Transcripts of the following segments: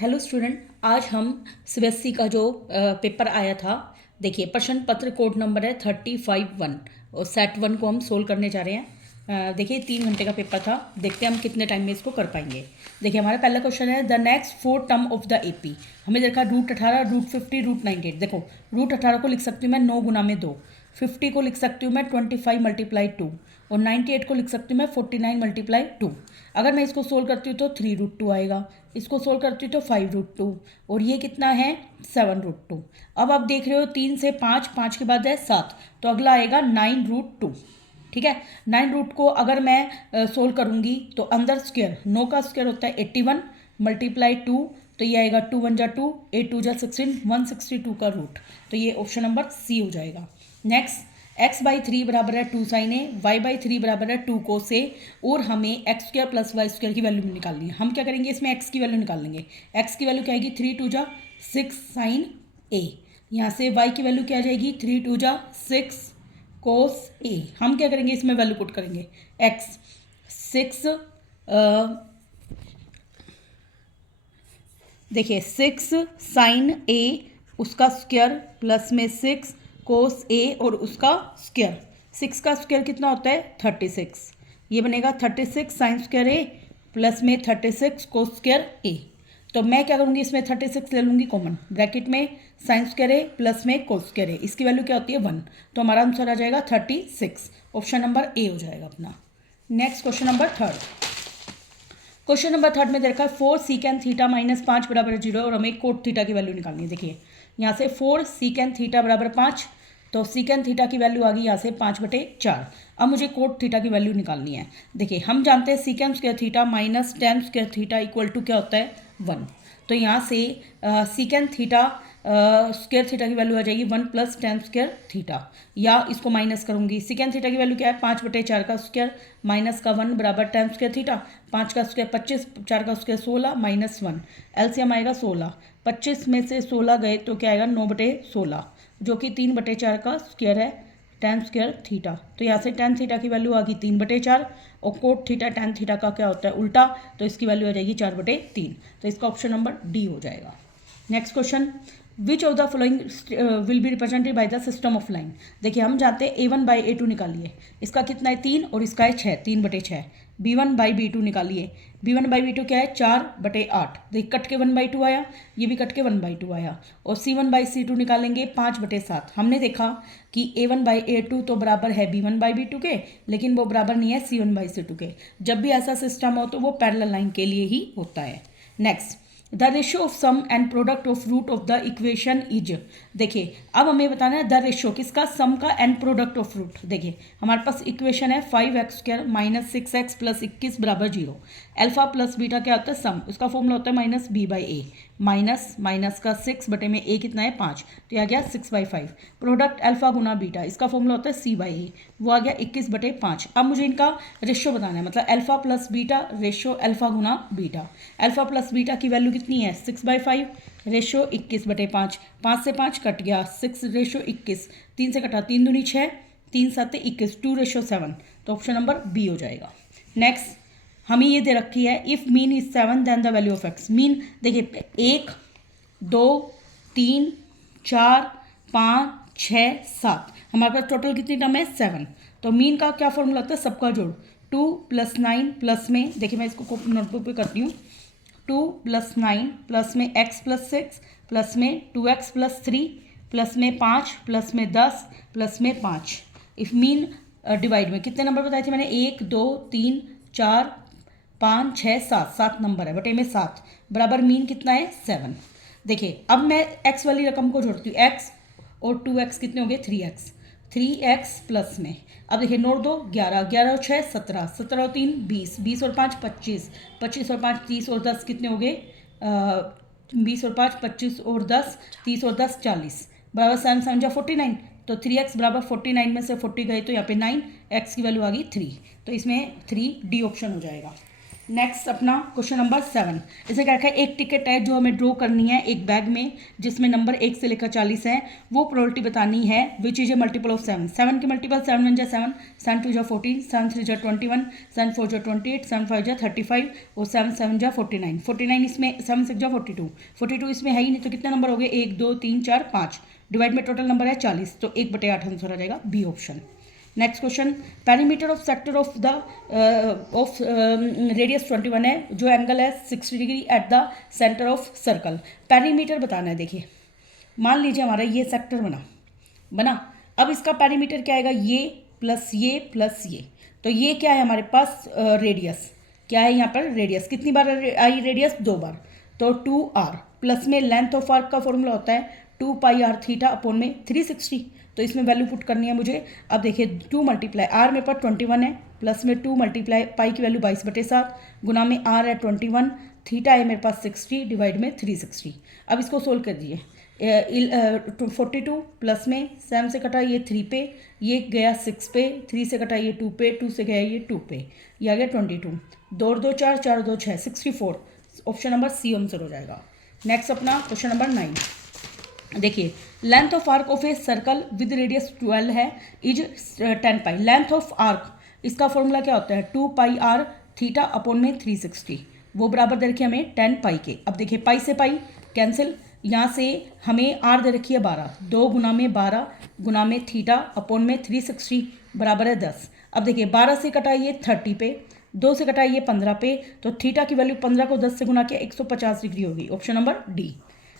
Hello student, आज हम CBSE का जो पेपर आया था, देखिए प्रश्न पत्र कोड नंबर है 35-1 और सेट 1 को हम सोल्व करने जा रहे हैं। देखिए 3 घंटे का पेपर था, देखते हैं हम कितने टाइम में इसको कर पाएंगे। देखिए हमारा पहला क्वेश्चन है the next 4 term of the AP. हमें देखा √18, √50, √98। देखो √18 को लिख सकती हूँ मैं 9 गुना में 2, 50 को लिख सकती हूँ मैं 25 मल्टीप्लाई 2 और 98 को लिख सकती हूँ मैं 49 मल्टीप्लाई 2। अगर मैं इसको सोल्व करती हूँ तो 3√2 आएगा, इसको सोल्व करती हूँ तो 5√2 और ये कितना है 7√2। अब आप देख रहे हो 3 से 5, 5 के बाद है 7, तो अगला आएगा 9√2। ठीक है, 9 रूट को अगर मैं सोल्व करूँगी तो अंदर स्क्वायर 9 का स्क्वायर होता है 81 मल्टीप्लाई 2, तो ये आएगा 2 1 जा 2, 8 2 जा 16, 162 का रूट, तो ये ऑप्शन नंबर सी हो जाएगा। नेक्स्ट, x/3 बराबर है 2 साइन ए, y/3 बराबर है 2 कोस ए और हमें x² प्लस y² की वैल्यू निकालनी है। हम क्या करेंगे, इसमें x की वैल्यू निकाल लेंगे। x की वैल्यू क्या आएगी 3 2 जा 6 साइन ए, यहाँ से y की वैल्यू क्या आ जाएगी 3 2 जा 6 कोस ए। हम क्या करेंगे, इसमें वैल्यू पुट करेंगे x 6, देखिए 6 साइन ए उसका स्क्वायर प्लस में 6 कोस ए और उसका स्क्वायर। 6 का स्क्वायर कितना होता है 36, ये बनेगा 36 साइन स्क्वायर ए प्लस में 36 कोस स्क्वायर ए। तो मैं क्या करूँगी, इसमें 36 ले लूँगी कॉमन, ब्रैकेट में साइन स्क्वायर ए प्लस में कोस स्क्वायर ए, इसकी वैल्यू क्या होती है 1, तो हमारा आंसर आ जाएगा 36, ऑप्शन नंबर ए हो जाएगा अपना। Next question number third. Question number third में देखा 4 सीकेंड थीटा माइनस 5 बराबर 0 और हमें कोट थीटा की वैल्यू निकालनी है। देखिए यहाँ से 4 सीकेंड थीटा बराबर 5, तो सीकेंड थीटा की वैल्यू आ गई यहाँ से 5/4। अब मुझे कोट थीटा की वैल्यू निकालनी है। देखिए हम जानते हैं secant square theta minus tan square theta equal to क्या होता है 1, तो यहाँ से सीकेंड थीटा स्क्वायर थीटा की वैल्यू आ जाएगी 1 प्लस टेन स्क्वायर थीटा, या इसको माइनस करूंगी। सीकेंड थीटा की वैल्यू क्या है 5/4 का स्क्वायर माइनस का 1 बराबर टेन स्क्वायर थीटा, 5 का स्क्वायर 25, 4 का स्क्वायर 16 माइनस 1, एलसीएम आएगा 16, 25 में से 16 गए तो क्या आएगा 9/16, जो कि 3/4 का स्क्वायर है टेन स्क्वायर थीटा। तो यहाँ से टेन थीटा की वैल्यू आ गई 3/4 और कोट थीटा टेन थीटा का क्या होता है उल्टा, तो इसकी वैल्यू आ जाएगी 4/3, तो इसका ऑप्शन नंबर डी हो जाएगा। Next question, which of the following will be represented by the system of line. देखिए हम जानते हैं a1/a2 निकालिए, इसका कितना है 3 और इसका है 6, 3/6। b1/b2 निकालिए, b1/b2 क्या है 4/8, देखिए कट के 1/2 आया, ये भी कट के 1/2 आया। और c1/c2 निकालेंगे 5/7। हमने देखा कि a1/a2 तो बराबर है b1/b2 के, लेकिन वो बराबर नहीं है c1/c2 के। जब भी ऐसा सिस्टम हो तो वो पैरेलल लाइन के लिए ही होता है। Next, the ratio of sum and product of root of the equation is. देखिए अब हमें बताना है द रेशियो किसका, सम का एंड प्रोडक्ट ऑफ रूट। देखिए हमारे पास इक्वेशन है 5x² माइनस 6x प्लस 21 बराबर 0। अल्फा प्लस बीटा क्या होता है सम, उसका फॉर्मूला होता है माइनस b/a, माइनस माइनस का 6 बटे में a कितना है 5, तो यह आ गया 6/5। प्रोडक्ट अल्फा गुना बीटा, इसका फॉर्मूला होता है c/a, वो आ गया 21/5। अब मुझे इनका रेशियो बताना है, मतलब alpha plus beta ratio alpha गुना बीटा। अल्फा प्लस बीटा की वैल्यू कितनी है 6/5 रेशियो 21/5, 5 से 5 कट गया 6 रेशियो 21, 3 से कटा 3 दूनी 6, 3 7 21, 2/7, तो ऑप्शन नंबर बी हो जाएगा। नेक्स्ट हमें ये दे रखी है if mean is 7 then the value of x. Mean देखिए 1 2 3 4 5 6 7, हमारे पास टोटल कितनी टर्म है 7, तो मीन का क्या फॉर्मूला होता है सबका जोड़ 2 + 9 प्लस में, देखिए मैं इसको नोटबुक पे करती हूँ, 2 + 9 प्लस में x + 6 प्लस में 2x + 3 प्लस में 5 प्लस में 10 प्लस में 5। इफ मीन डिवाइड में कितने नंबर बताए थे मैंने 1 2 3 4 5 6 7, 7 नंबर है बटे में 7 बराबर मीन कितना है 7। देखिए अब मैं x वाली रकम को जोड़ती हूँ, x और 2x कितने हो गए 3x, 3x प्लस में, अब देखिए नोट 2 11, 11 और 6 17, 17 और 3 20, 20 और 5 25, 25 और 5 30 और 10 कितने हो गए 20 और 5 25 और 10 30 और 10 40 बराबर 7 7 जा 49, तो 3x बराबर 49 में से 40 गए तो यहाँ पे 9, x की वैल्यू आ गई 3, तो इसमें 3 डी ऑप्शन हो जाएगा। नेक्स्ट अपना क्वेश्चन नंबर 7। इसे क्या रखा है, एक टिकट है जो हमें ड्रॉ करनी है एक बैग में जिसमें नंबर 1 से लेकर 40 है, वो प्रोबेबिलिटी बतानी है which is a multiple of 7। 7 के मल्टीपल 7 1 जा 7, 7 2 जा 14, 7 3 जा 21, 7 4 जा 28, 7 5 जा 35 और 7 7 जा 49। 49 इसमें 7 6 जा 42, 42 इसमें है ही नहीं, तो कितने नंबर हो गए 1 2 3 4 5, डिवाइड में टोटल नंबर है 40, तो 1/8 आंसर आ जाएगा B option. Next question, perimeter of sector of the of radius 21 है, जो एंगल है 60 degree at the centre of circle. Perimeter बताना है। देखिए मान लीजिए हमारा ये सेक्टर बना, अब इसका पैरीमीटर क्या आएगा, ये प्लस ये प्लस ये, तो ये क्या है हमारे पास रेडियस, क्या है यहाँ पर रेडियस, कितनी बार आई रेडियस, 2 बार, तो 2r प्लस में लेंथ ऑफ आर्क का फॉर्मूला होता है 2 पाई r थीटा अपॉन में 360, तो इसमें वैल्यू पुट करनी है मुझे। अब देखिए 2 मल्टीप्लाई आर मेरे पास 21 है, प्लस में 2 मल्टीप्लाई पाई की वैल्यू 22/7, गुना में आर है 21, थीटा है मेरे पास 60, डिवाइड में 360। अब इसको सोल्व कर दीजिए। 42 प्लस में 7 से कटा ये 3 पे, ये गया 6 पे, 3 से कटा ये 2 पे, 2 से गया ये 2 पे, ये आ गया 22, 2 2 4 4 2 6 64, ऑप्शन नंबर सी आंसर हो जाएगा। नेक्स्ट अपना क्वेश्चन नंबर 9। देखिए length of arc of a circle with radius 12 है is 10 pi. Length of arc इसका फॉर्मूला क्या होता है 2 पाई आर थीटा अपॉन में 360, वो बराबर दे रखी है हमें 10 पाई के। अब देखिए पाई से पाई कैंसिल, यहाँ से हमें आर दे रखी है 12, 2 गुना में 12 गुना में थीटा अपॉन में 360 बराबर है 10। अब देखिए 12 से कटाइए 30 पे, 2 से कटाइए 15 पे, तो थीटा की वैल्यू 15 को 10 से गुना किया 150 डिग्री होगी, option number D.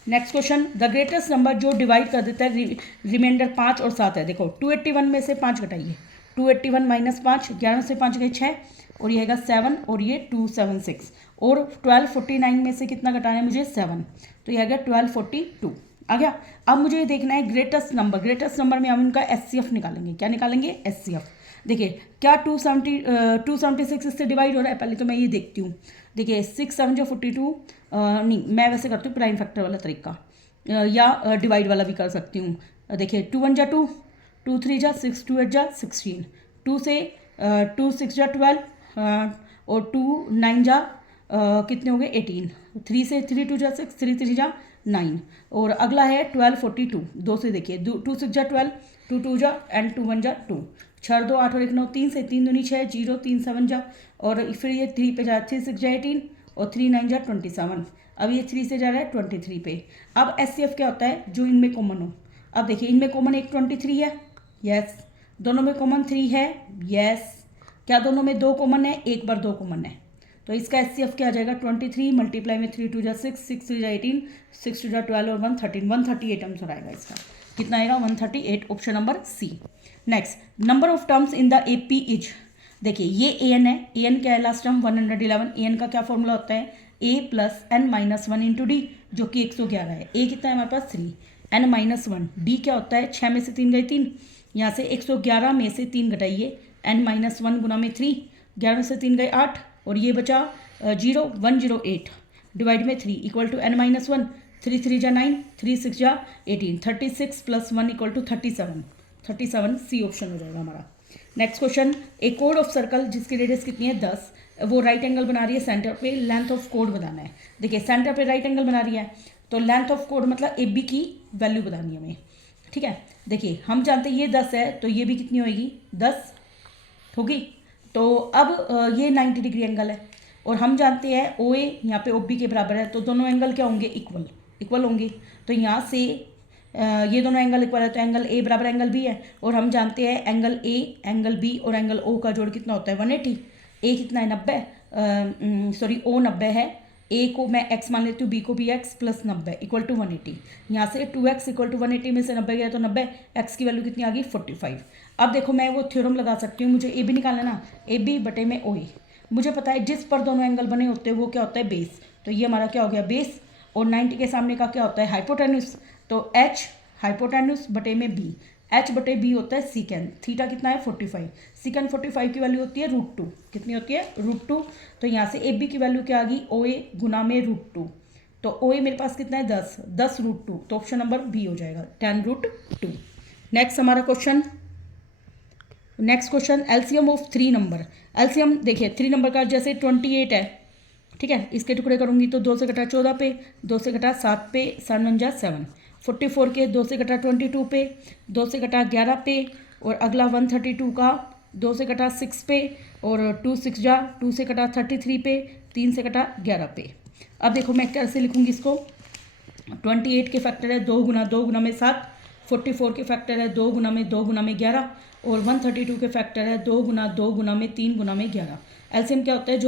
Next question, the greatest number जो डिवाइड कर देता है रिमाइंडर 5 और 7 है। देखो 281 में से 5 घटाइए, 281 माइनस 5, 11 से 5 गए 6 और ये आएगा 7 और ये 276, और 1249 में से कितना घटाना है मुझे 7, तो ये आ गया 1242 आ गया। अब मुझे ये देखना है ग्रेटेस्ट नंबर, ग्रेटेस्ट नंबर में हम इनका एचसीएफ निकालेंगे। क्या निकालेंगे, एचसीएफ। देखिए क्या 276 इससे डिवाइड हो रहा है, पहले तो मैं ये देखती हूँ। देखिए 6 7 जो 42, नहीं मैं वैसे करती हूँ प्राइम फैक्टर वाला तरीका, या डिवाइड वाला भी कर सकती हूँ। देखिए 2 1 जा 2, 2 3 जा 6, 2 8 जा 16, 2 से 2 6 जा 12, और 2 9 जा कितने हो गए 18, 3 से 3 2 जा 6, 3 3 जा 9, और अगला है 1242। 2 से देखिए 2 6 जा 12, 2 2 जा एंड 2 1 जा 2, 6 2 8 और 1 9, 3 से 3 दूनी 6, 0 3 7 जा, और फिर ये 3 पे जा 3 6 जा 18 और 3 9 जा 27। अब ये 3 से जा रहा है 23 पे। अब एचसीएफ क्या होता है, जो इनमें कॉमन हो। अब देखिए इनमें कॉमन एक 23 है, यस। दोनों में कॉमन 3 है, यस। क्या दोनों में 2 कॉमन है, एक बार 2 कॉमन है, तो इसका एचसीएफ क्या आ जाएगा 23 मल्टीप्लाई में 3 2 जा 6, 6 3 जा 18, 6 2 जा 12 और 113, 138 आंसर आएगा इसका। कितना आएगा 138, option number C. Next, number of terms in the AP is. देखिए ये एन है, एन क्या है लास्ट टर्म 111, एन का क्या फॉर्मूला होता है a plus n minus 1 into d, जो कि 111 है। ए कितना है हमारे पास 3, एन माइनस 1, डी क्या होता है 6 में से 3 गए 3, यहाँ से 111 में से 3 घटाइए, एन माइनस 1 गुना में 3, 11 में से 3 गए 8 और ये बचा 0, 108 डिवाइड में 3 इक्वल टू एन माइनस 1, 3 3 जा 9, 3 6 जा 18, 36 plus 1 equal to 37, 37 C option हो जाएगा हमारा। नेक्स्ट क्वेश्चन, ए कोड ऑफ सर्कल जिसकी रेडियस कितनी है 10, वो राइट एंगल बना रही है सेंटर पे, लेंथ ऑफ कोड बताना है। देखिए सेंटर पे राइट एंगल बना रही है, तो लेंथ ऑफ कोड मतलब ए बी की वैल्यू बतानी है हमें, ठीक है। देखिए हम जानते हैं ये 10 है, तो ये भी कितनी होगी 10 होगी। तो अब ये 90 डिग्री एंगल है, और हम जानते हैं ओ ए यहाँ पे ओ बी के बराबर है, तो दोनों एंगल क्या होंगे इक्वल होंगे। तो यहाँ से ये दोनों एंगल इक्वल है, तो एंगल ए बराबर एंगल बी है, और हम जानते हैं एंगल ए एंगल बी और एंगल ओ का जोड़ कितना होता है 180। ए कितना है 90, सॉरी ओ 90 है, ए को मैं x मान लेती हूँ, बी को भी x प्लस 90 इक्वल टू 180। यहाँ से 2x इक्वल टू 180 में से 90 गया तो 90, x की वैल्यू कितनी आ गई 45। अब देखो मैं वो थ्योरम लगा सकती हूँ, मुझे ए बी निकालना ना, ए बी बटे में ओ ए। मुझे पता है जिस पर दोनों एंगल बने होते हैं वो क्या होता है बेस, तो ये हमारा क्या हो गया बेस, और 90 के सामने का क्या होता है हाइपोटेन्यूस, तो h हाइपोटेन्यूस बटे में b, h बटे b होता है सीकेंड, थीटा कितना है 45, सीकेंड 45 की वैल्यू होती है √2, कितनी होती है √2। तो यहाँ से ए बी की वैल्यू क्या आ गई ओ ए गुना में √2, तो ओ ए मेरे पास कितना है 10 √2, तो ऑप्शन नंबर बी हो जाएगा 10√2। नेक्स्ट हमारा question, next question LCM of 3 number. LCM देखिए 3 नंबर का जैसे 28 है, ठीक है, इसके टुकड़े करूँगी तो 2 से घटा 14 पे, 2 से घटा 7 पे, 7 1 जा 7, 44 के 2 से घटा 22 पे, 2 से घटा 11 पे, और अगला 132 का 2 से घटा 6 पे, और 2 6 जा 2 से घटा 33 पे, 3 से घटा 11 पे। अब देखो मैं कैसे लिखूँगी इसको। 28 के फैक्टर है 2 गुना में 7, 44 के फैक्टर है 2 गुना में 11, और 132 के फैक्टर है 2 गुना में 3 गुना में 11। एलसीएम क्या होता है,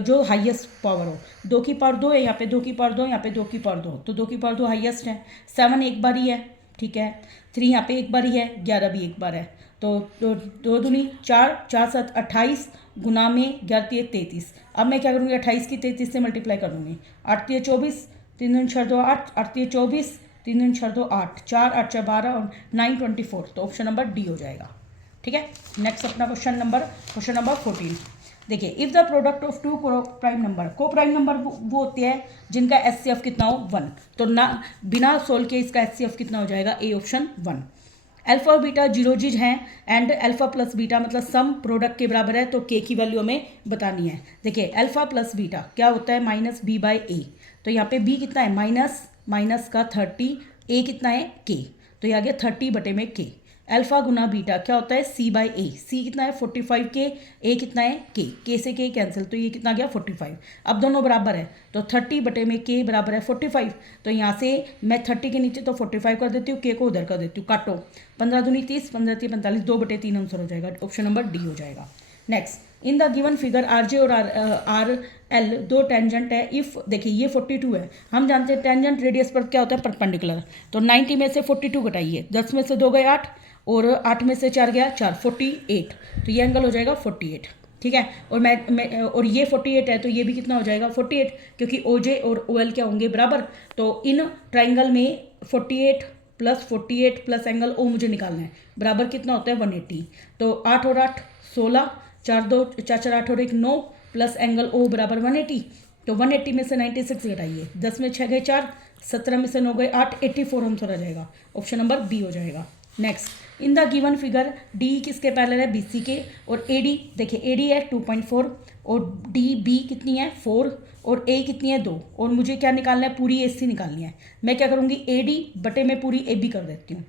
जो हाईएस्ट पावर हो। 2 की पावर 2 है, यहाँ पे 2 की पावर 2, यहाँ पे 2 की पावर 2, तो 2 की पावर 2 हाईएस्ट है। 7 एक बार ही है, ठीक है। 3 यहाँ पे एक बार ही है, 11 भी एक बार है, तो 2 दूनी 4, 4 7 28 गुना में 11 3 33। अब मैं क्या करूँगी, 28 की 33 से मल्टीप्लाई कर दूँगी। 8 3 24, 3 दूनी 6 2 8, 8 3 24, 3 दूनी 6 2 8, 4 8 6 12 और 9 24, तो ऑप्शन नंबर डी हो जाएगा। ठीक है, नेक्स्ट अपना क्वेश्चन नंबर 14। देखिए, if the product of two prime number, co prime number वो होते हैं जिनका एचसीएफ कितना हो 1, तो ना बिना सोल्व के इसका एचसीएफ कितना हो जाएगा, ए ऑप्शन 1। अल्फा और बीटा जीरोजिज हैं एंड अल्फा प्लस बीटा मतलब सम प्रोडक्ट के बराबर है, तो के की वैल्यू हमें बतानी है। देखिए, अल्फा प्लस बीटा क्या होता है, माइनस बी बाई ए, तो यहाँ पे बी कितना है माइनस का 30, ए कितना है के, तो ये आ गया 30 बटे में के। अल्फा गुना बीटा क्या होता है, सी बाई ए, सी कितना है 45 के, ए कितना है के से के कैंसिल, तो ये कितना गया 45। अब दोनों बराबर है, तो 30 बटे में के बराबर है 45, तो यहाँ से मैं 30 के नीचे तो 45 कर देती हूँ, के को उधर कर देती हूँ, काटो 15 दूनी 30, 15 3 45, 2 बटे 3 आंसर हो जाएगा, ऑप्शन नंबर डी हो जाएगा। Next, in the given figure R J और आर एल दो टेंजेंट है। इफ़ देखिए ये 42 है, हम जानते हैं टेंजेंट रेडियस पर क्या होता है, परपेंडिकुलर, तो 90 में से 42 घटाइए, 10 में से 2 गए 8, और 8 में से 4 गया 4, 48, तो ये एंगल हो जाएगा 48। ठीक है, और और ये 48 है, तो ये भी कितना हो जाएगा 48, क्योंकि OJ और OL क्या होंगे बराबर, तो इन ट्राइंगल में 48 प्लस एंगल O मुझे निकालना है, बराबर कितना होता है 180, तो 8 और 8 16, 4 2 4 4 8 और 1 9, प्लस एंगल O बराबर 180, तो 180 में से 96 घटाइए, 10 में 6 गए 4, 17 में से 9 गए 8, 84 आंसर आ जाएगा, ऑप्शन नंबर बी हो जाएगा। Next, in the given figure D किसके पैरेलल है, बीसी के, और एडी देखिए एडी है 2.4, और डी बी कितनी है 4, और ए कितनी है 2, और मुझे क्या निकालना है, पूरी एसी निकालनी है। मैं क्या करूँगी, एडी बटे में पूरी ए बी कर देती हूँ,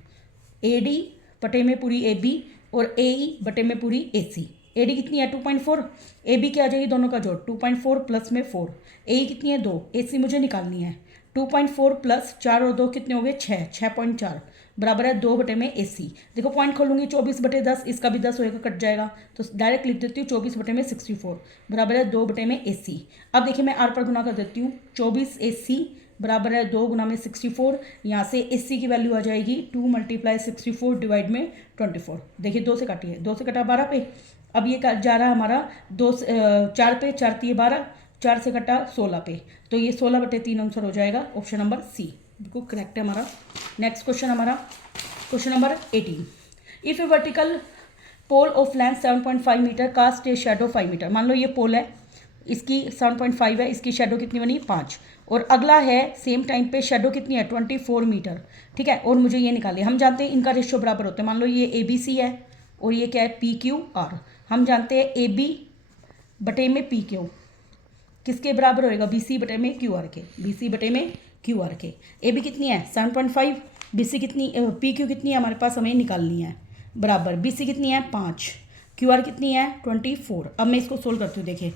एडी बटे में पूरी ए बी, और ए ई बटे में पूरी ए सी। ए डी कितनी है 2.4, ए बी क्या आ जाएगी, दोनों का जोड़ 2.4 प्लस में 4, ए ई कितनी है 2, ए सी मुझे निकालनी है, 2.4 प्लस 4 और 2 कितने हो गए 6, 6.4 बराबर है 2 बटे में ए सी। देखो पॉइंट खोलूंगी 24 बटे 10, इसका भी 10 होएगा, कट जाएगा, तो डायरेक्ट लिख देती हूँ 24 बटे में 64 बराबर है 2 बटे में ए सी। अब देखिए मैं आर पर गुना कर देती हूँ, 24 ए सी बराबर है 2 गुना में 64, यहाँ से ए सी की वैल्यू आ जाएगी 2 × 64 डिवाइड में 24। देखिए 2 से काटिए, 2 से कटा 12 पे, अब ये जा रहा है हमारा 4 पे, 4 3 12, 4 से कटा 16 पे, तो ये 16 बटे 3 आंसर हो जाएगा, ऑप्शन नंबर सी बिल्कुल करेक्ट है हमारा। नेक्स्ट क्वेश्चन हमारा question number 18। If a vertical pole of length 7.5 metre cast a shadow 5 metre, मान लो ये पोल है, इसकी 7.5 है, इसकी शेडो कितनी बनी 5, और अगला है सेम टाइम पे शेडो कितनी है 24 मीटर। ठीक है, और मुझे ये निकाले, हम जानते हैं इनका रेशियो बराबर होता है, मान लो ये ए बी सी है और ये क्या है पी क्यू आर, हम जानते हैं ए बी बटे में पी क्यू किसके बराबर होएगा, बी सी बटे में क्यू आर के, बी सी बटे में क्यू आर के। ए बी कितनी है 7.5, बी सी कितनी, पी क्यू कितनी है हमारे पास, हमें निकालनी है, बराबर बी सी कितनी है 5, क्यू आर कितनी है 24। अब मैं इसको सोल्व करती हूँ, देखिए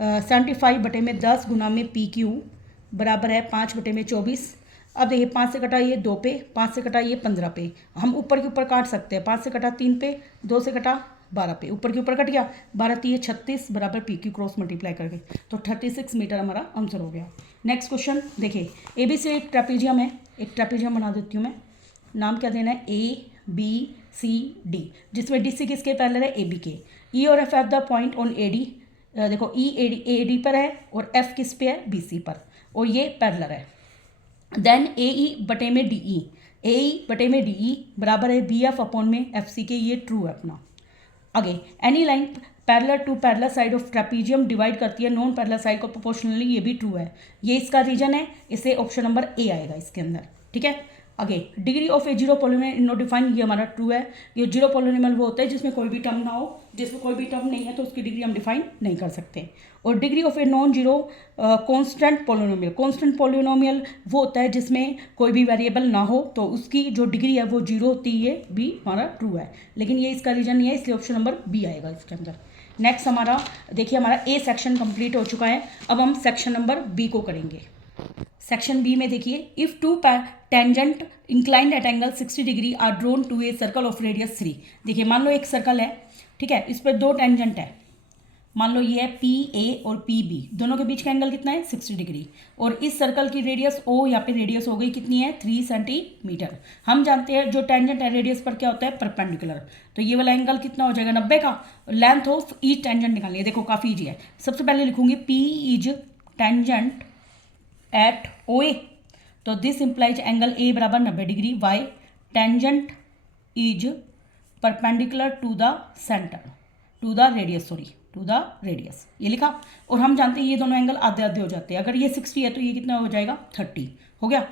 75 बटे में 10 गुना में पी क्यू बराबर है 5 बटे में 24। अब देखिए 5 से कटाइए 2 पे, 5 से कटाइए 15 पे, हम ऊपर के ऊपर काट सकते हैं, 5 से कटा 3 पे, 2 से कटा 12 पे, ऊपर के ऊपर कट गया, 12 3 36 बराबर पी क्यू क्रॉस मल्टीप्लाई करके, तो 36 मीटर हमारा आंसर हो गया। नेक्स्ट क्वेश्चन देखिए, ए बी से एक ट्रेपेजियम है, एक ट्रेपेजियम बना देती हूँ मैं, नाम क्या देना है ए बी सी डी, जिसमें डी सी किसके पैरेलल है ए बी के। ई और F the point on A D, देखो ई ए डी पर है और एफ किस पे है बी सी पर, और ये पैरेलल है। देन ए ई बटे में डी ई, ए ई बटे में डी ई बराबर है बी एफ अपॉन में एफ सी के, ये ट्रू है अपना। आगे any line parallel to parallel side of trapezium divide करती है नॉन पैरेलल साइड को प्रोपोर्शनली, ये भी ट्रू है, ये इसका रीजन है, इसे ऑप्शन नंबर ए आएगा इसके अंदर। ठीक है, आगे degree of a zero polynomial in no define, ये हमारा ट्रू है। ये जीरो पॉलिनोमियल वो होता है जिसमें कोई भी टर्म ना हो, जिसमें कोई भी टर्म नहीं है तो उसकी डिग्री हम डिफाइन नहीं कर सकते। और degree of a non zero constant polynomial, constant polynomial वो होता है जिसमें कोई भी वेरिएबल ना हो, तो उसकी जो डिग्री है वो जीरो होती है, ये भी हमारा ट्रू है, लेकिन ये इसका रीजन नहीं है, इसलिए ऑप्शन नंबर बी आएगा इसके अंदर। नेक्स्ट हमारा देखिए, हमारा ए सेक्शन कंप्लीट हो चुका है, अब हम सेक्शन नंबर बी को करेंगे। सेक्शन बी में देखिए, if two tangent inclined at angle 60 degree are drawn to a circle of radius 3। देखिए मान लो एक सर्कल है, ठीक है, इस पर दो टेंजेंट है, मान लो ये है पी ए और पी बी, दोनों के बीच का एंगल कितना है 60 डिग्री, और इस सर्कल की रेडियस ओ, यहाँ पे रेडियस हो गई कितनी है 3 सेंटीमीटर। हम जानते हैं जो टेंजेंट है रेडियस पर क्या होता है परपेंडिकुलर, तो ये वाला एंगल कितना हो जाएगा 90 का। लेंथ ऑफ ईच टेंजेंट निकालनी है, देखो काफ़ी ईजी है। सबसे पहले लिखूंगी P is tangent at O A, तो दिस इंप्लाइज एंगल ए बराबर 90 degree, why tangent is perpendicular to the centre, to the radius, sorry to the radius, ये लिखा। और हम जानते हैं ये दोनों एंगल आधे आधे हो जाते हैं, अगर ये 60 है तो ये कितना हो जाएगा 30 हो गया।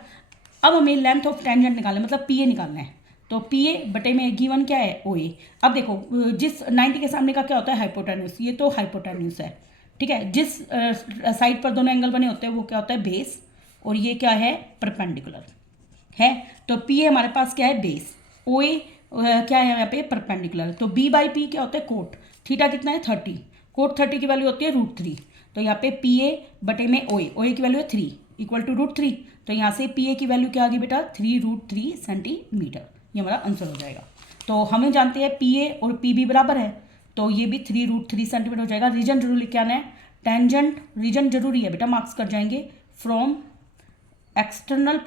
अब हमें लेंथ ऑफ टेंजेंट निकालना है, मतलब पी ए निकालना है, तो पी ए बटे में गिवन क्या है ओ ए। अब देखो जिस 90 के सामने का क्या होता है हाइपोटेन्यूस, ये तो हाइपोटेन्यूस है, ठीक है। जिस साइड पर दोनों एंगल बने होते हैं वो क्या होता है बेस, और ये क्या है परपेंडिकुलर है, तो पी ए हमारे पास क्या है बेस, ओ ए क्या है यहाँ पे परपेंडिकुलर, तो बी बाई पी क्या होता है कोट, थीटा कितना है 30, कोट 30 की वैल्यू होती है √3, तो यहाँ पे पी ए बटे में ओ ए की वैल्यू है 3 इक्वल टू √3, तो यहाँ से पी ए की वैल्यू क्या आ गई बेटा 3√3 सेंटीमीटर, ये हमारा आंसर हो जाएगा। तो हमें जानते हैं पी ए और पी बी बराबर है, तो ये भी 3√3 सेंटीमीटर हो जाएगा। रीजन जरूर लिख के आना है, टेंजेंट रीजन जरूरी है बेटा, मार्क्स कर जाएंगे। From external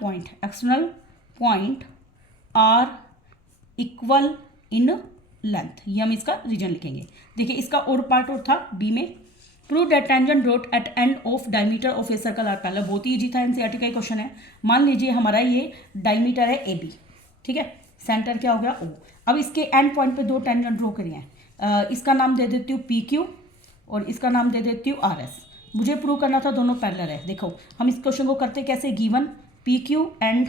point are equal in length, ये हम इसका रीजन लिखेंगे। देखिए इसका और पार्ट और था बी में, prove that tangent drawn at end of diameter of a circle are parallel, बहुत ही ईजी था, एनसीईआरटी का ही क्वेश्चन है। मान लीजिए हमारा ये डायमीटर है ए बी, ठीक है, सेंटर क्या हो गया ओ, अब इसके एंड पॉइंट पे दो टेंजेंट ड्रॉ करिए हैं, इसका नाम दे देती हूँ पी क्यू और इसका नाम दे देती हूँ आर एस। मुझे प्रूव करना था दोनों पैरेलल है। देखो हम इस क्वेश्चन को करते कैसे, given P Q and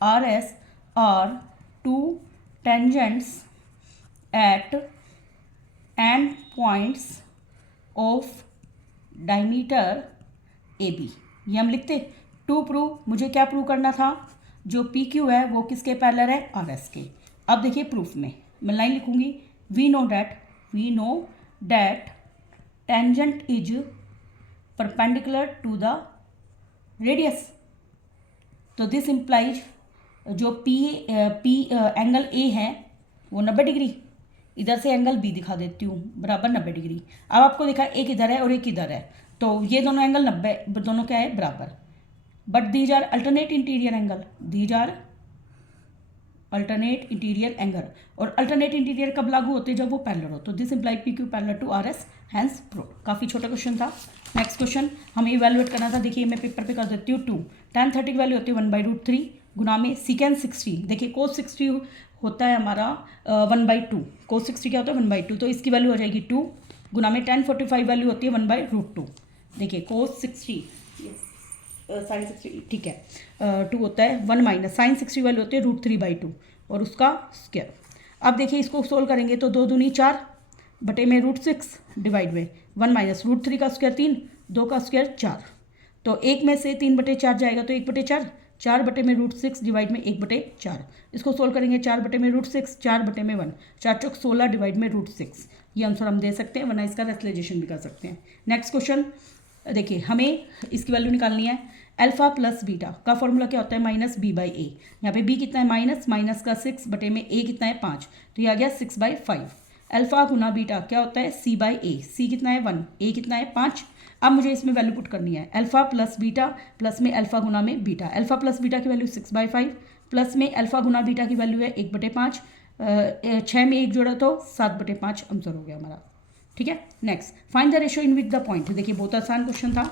R S are two tangents at end points of diameter A B, ये हम लिखते। टू प्रूव, मुझे क्या प्रूव करना था, जो पी क्यू है वो किसके पैरेलल है आर एस के। अब देखिए प्रूफ में मैं लाइन लिखूंगी, we know that tangent is perpendicular to the radius, तो दिस इम्प्लाइज जो पी एंगल ए है वो 90 डिग्री, इधर से एंगल बी दिखा देती हूँ बराबर 90 डिग्री। अब आपको दिखा एक इधर है और एक इधर है, तो ये दोनों एंगल 90 दोनों क्या है बराबर, but these are alternate interior angle, these are alternate interior angle, और अल्टरनेट इंटीरियर कब लागू होते हैं जब वो पैरेलल हो, तो this implied P Q parallel to R S, hence prove. काफ़ी छोटा क्वेश्चन था। नेक्स्ट क्वेश्चन हमें इवेलुएट करना था, देखिए मैं पेपर पे कर देती हूँ 2 tan 30 की वैल्यू होती है 1/√3 गुना में सीकेंड 60, देखिए कोस 60 होता है हमारा 1/2, कोस 60 क्या होता है 1/2, तो इसकी वैल्यू हो जाएगी 2 गुना में tan 45 वैल्यू होती है 1/√2, देखिए कोस 60 साइन 60 ठीक है 2 होता है 1 माइनस साइन 60 वैल्यू होती है √3/2 और उसका स्क्वायर। अब देखिए इसको सोल्व करेंगे तो 2 दूनी 4 बटे में √6 डिवाइड में 1 माइनस √3 का स्क्वायर 3, 2 का स्क्वायर 4, तो 1 में से 3/4 जाएगा तो 1/4, 4 बटे में √6 डिवाइड में 1/4, इसको सोल्व करेंगे 4 बटे में √6, 4 बटे में 1, 4 चौक 16 डिवाइड में √6, ये आंसर हम दे सकते हैं, वरना इसका रेसलाइजेशन भी कर सकते हैं। नेक्स्ट क्वेश्चन देखिए हमें इसकी वैल्यू निकालनी है, अल्फा प्लस बीटा का फॉर्मूला क्या होता है -b/a, यहाँ पे b कितना है माइनस का 6 बटे में a कितना है 5, तो ये आ गया 6/5। अल्फा गुना बीटा क्या होता है c/a, c कितना है 1, a कितना है 5। अब मुझे इसमें वैल्यू पुट करनी है, अल्फा प्लस बीटा प्लस में अल्फा गुना में बीटा, अल्फा प्लस बीटा की वैल्यू 6/5 प्लस में अल्फा गुना बीटा की वैल्यू है 1/5, 6 में 1 जोड़ा तो 7/5 आंसर हो गया हमारा, ठीक है। Next find the ratio in which the point, देखिए बहुत आसान क्वेश्चन था।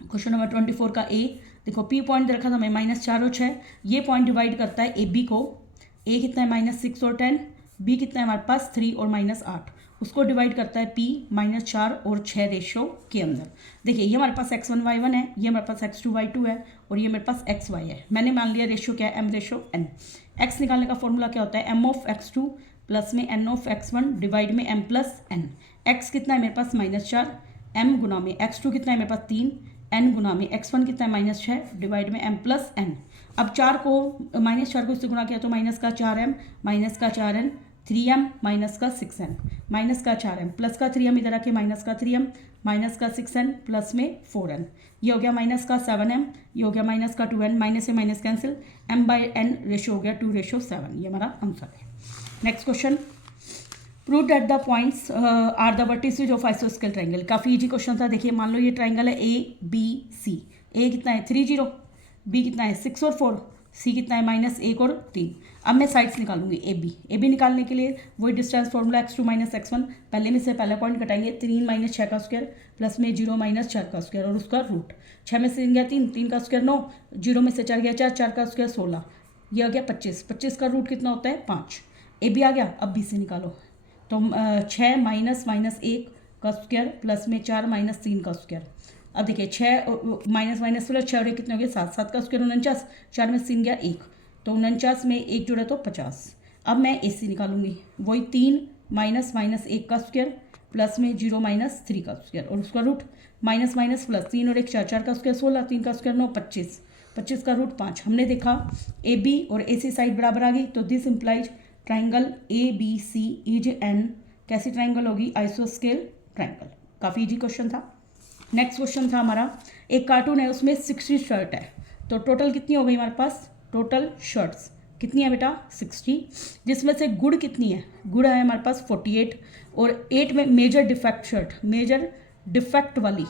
क्वेश्चन नंबर 24 का ए, देखो पी पॉइंट रखा था हमें -4 और 6, ये पॉइंट डिवाइड करता है ए बी को, ए कितना है -6 और 10, बी कितना है हमारे पास 3 और -8, उसको डिवाइड करता है पी -4 और 6 रेशियो के अंदर। देखिए ये हमारे पास x1 y1 है, ये हमारे पास x2 y2 है और ये मेरे पास xy है। मैंने मान लिया रेशियो क्या है m रेशियो n। x निकालने का फॉर्मूला क्या होता है m(x2) प्लस में n(x1) डिवाइड में m + n। x कितना है मेरे पास -4, m गुना में x2 कितना है मेरे पास 3, n गुना में x1 कितना है -6 डिवाइड में m प्लस n। अब 4 को -4 को इससे गुणा किया तो माइनस का 4m माइनस का 4n 3m माइनस का 6n माइनस का 4m प्लस का 3m इधर आके माइनस का 3m माइनस का 6n प्लस में 4n, ये हो गया माइनस का 7m, ये हो गया माइनस का 2n, माइनस से माइनस कैंसिल, m/n रेशो हो गया 2:7, ये हमारा आंसर है। Next question, prove that the points are the vertices of आइसोस्केल ट्राइंगल। काफ़ी इजी क्वेश्चन था। देखिए मान लो ये ट्राइंगल है ABC, A कितना है 3 0, B कितना है 6 और 4, C कितना है -1 और 3। अब मैं साइड्स निकालूंगी AB निकालने के लिए वही डिस्टेंस फॉर्मूला x2 - x1, पहले में से पहला पॉइंट कटाएंगे 3 - 6 का स्क्वायर प्लस में 0 - 4 का स्क्वायर और उसका रूट। 6 में से गया 3, 3 का स्क्वायर 9, 0 में से 4 गया 4, 4 का स्क्वायर 16, ये आ गया 25, 25 का रूट कितना होता है 5। AB आ गया। अब B से निकालो तो 6 -1 का स्क्वायर प्लस में 4 - 3 का स्क्वायर। अब देखिए 6 माइनस प्लस 6 और 1 कितने हो गए 7, 7 का स्क्वायर 49, 4 में 3 गया 1, तो 49 में 1 जुड़ा तो 50। अब मैं AC निकालूंगी, वही 3 -1 का स्क्वायर प्लस में 0 - 3 का स्क्वायर और उसका रूट, माइनस प्लस 3 और 1 4, 4 का स्क्वायर 16, 3 का स्क्वायर 9, 25, 25 का रूट 5। हमने देखा AB और AC साइड बराबर आ गई, तो this implies triangle ABC is an कैसी ट्राइंगल होगी, आइसोस्केल ट्राइंगल। काफ़ी इजी क्वेश्चन था। नेक्स्ट क्वेश्चन था हमारा, एक कार्टून है उसमें 60 शर्ट है, तो टोटल कितनी हो गई हमारे पास, टोटल शर्ट्स कितनी है बेटा 60, जिसमें से गुड़ कितनी है, गुड़ है हमारे पास 48 और 8 में major defect shirt, major defect वाली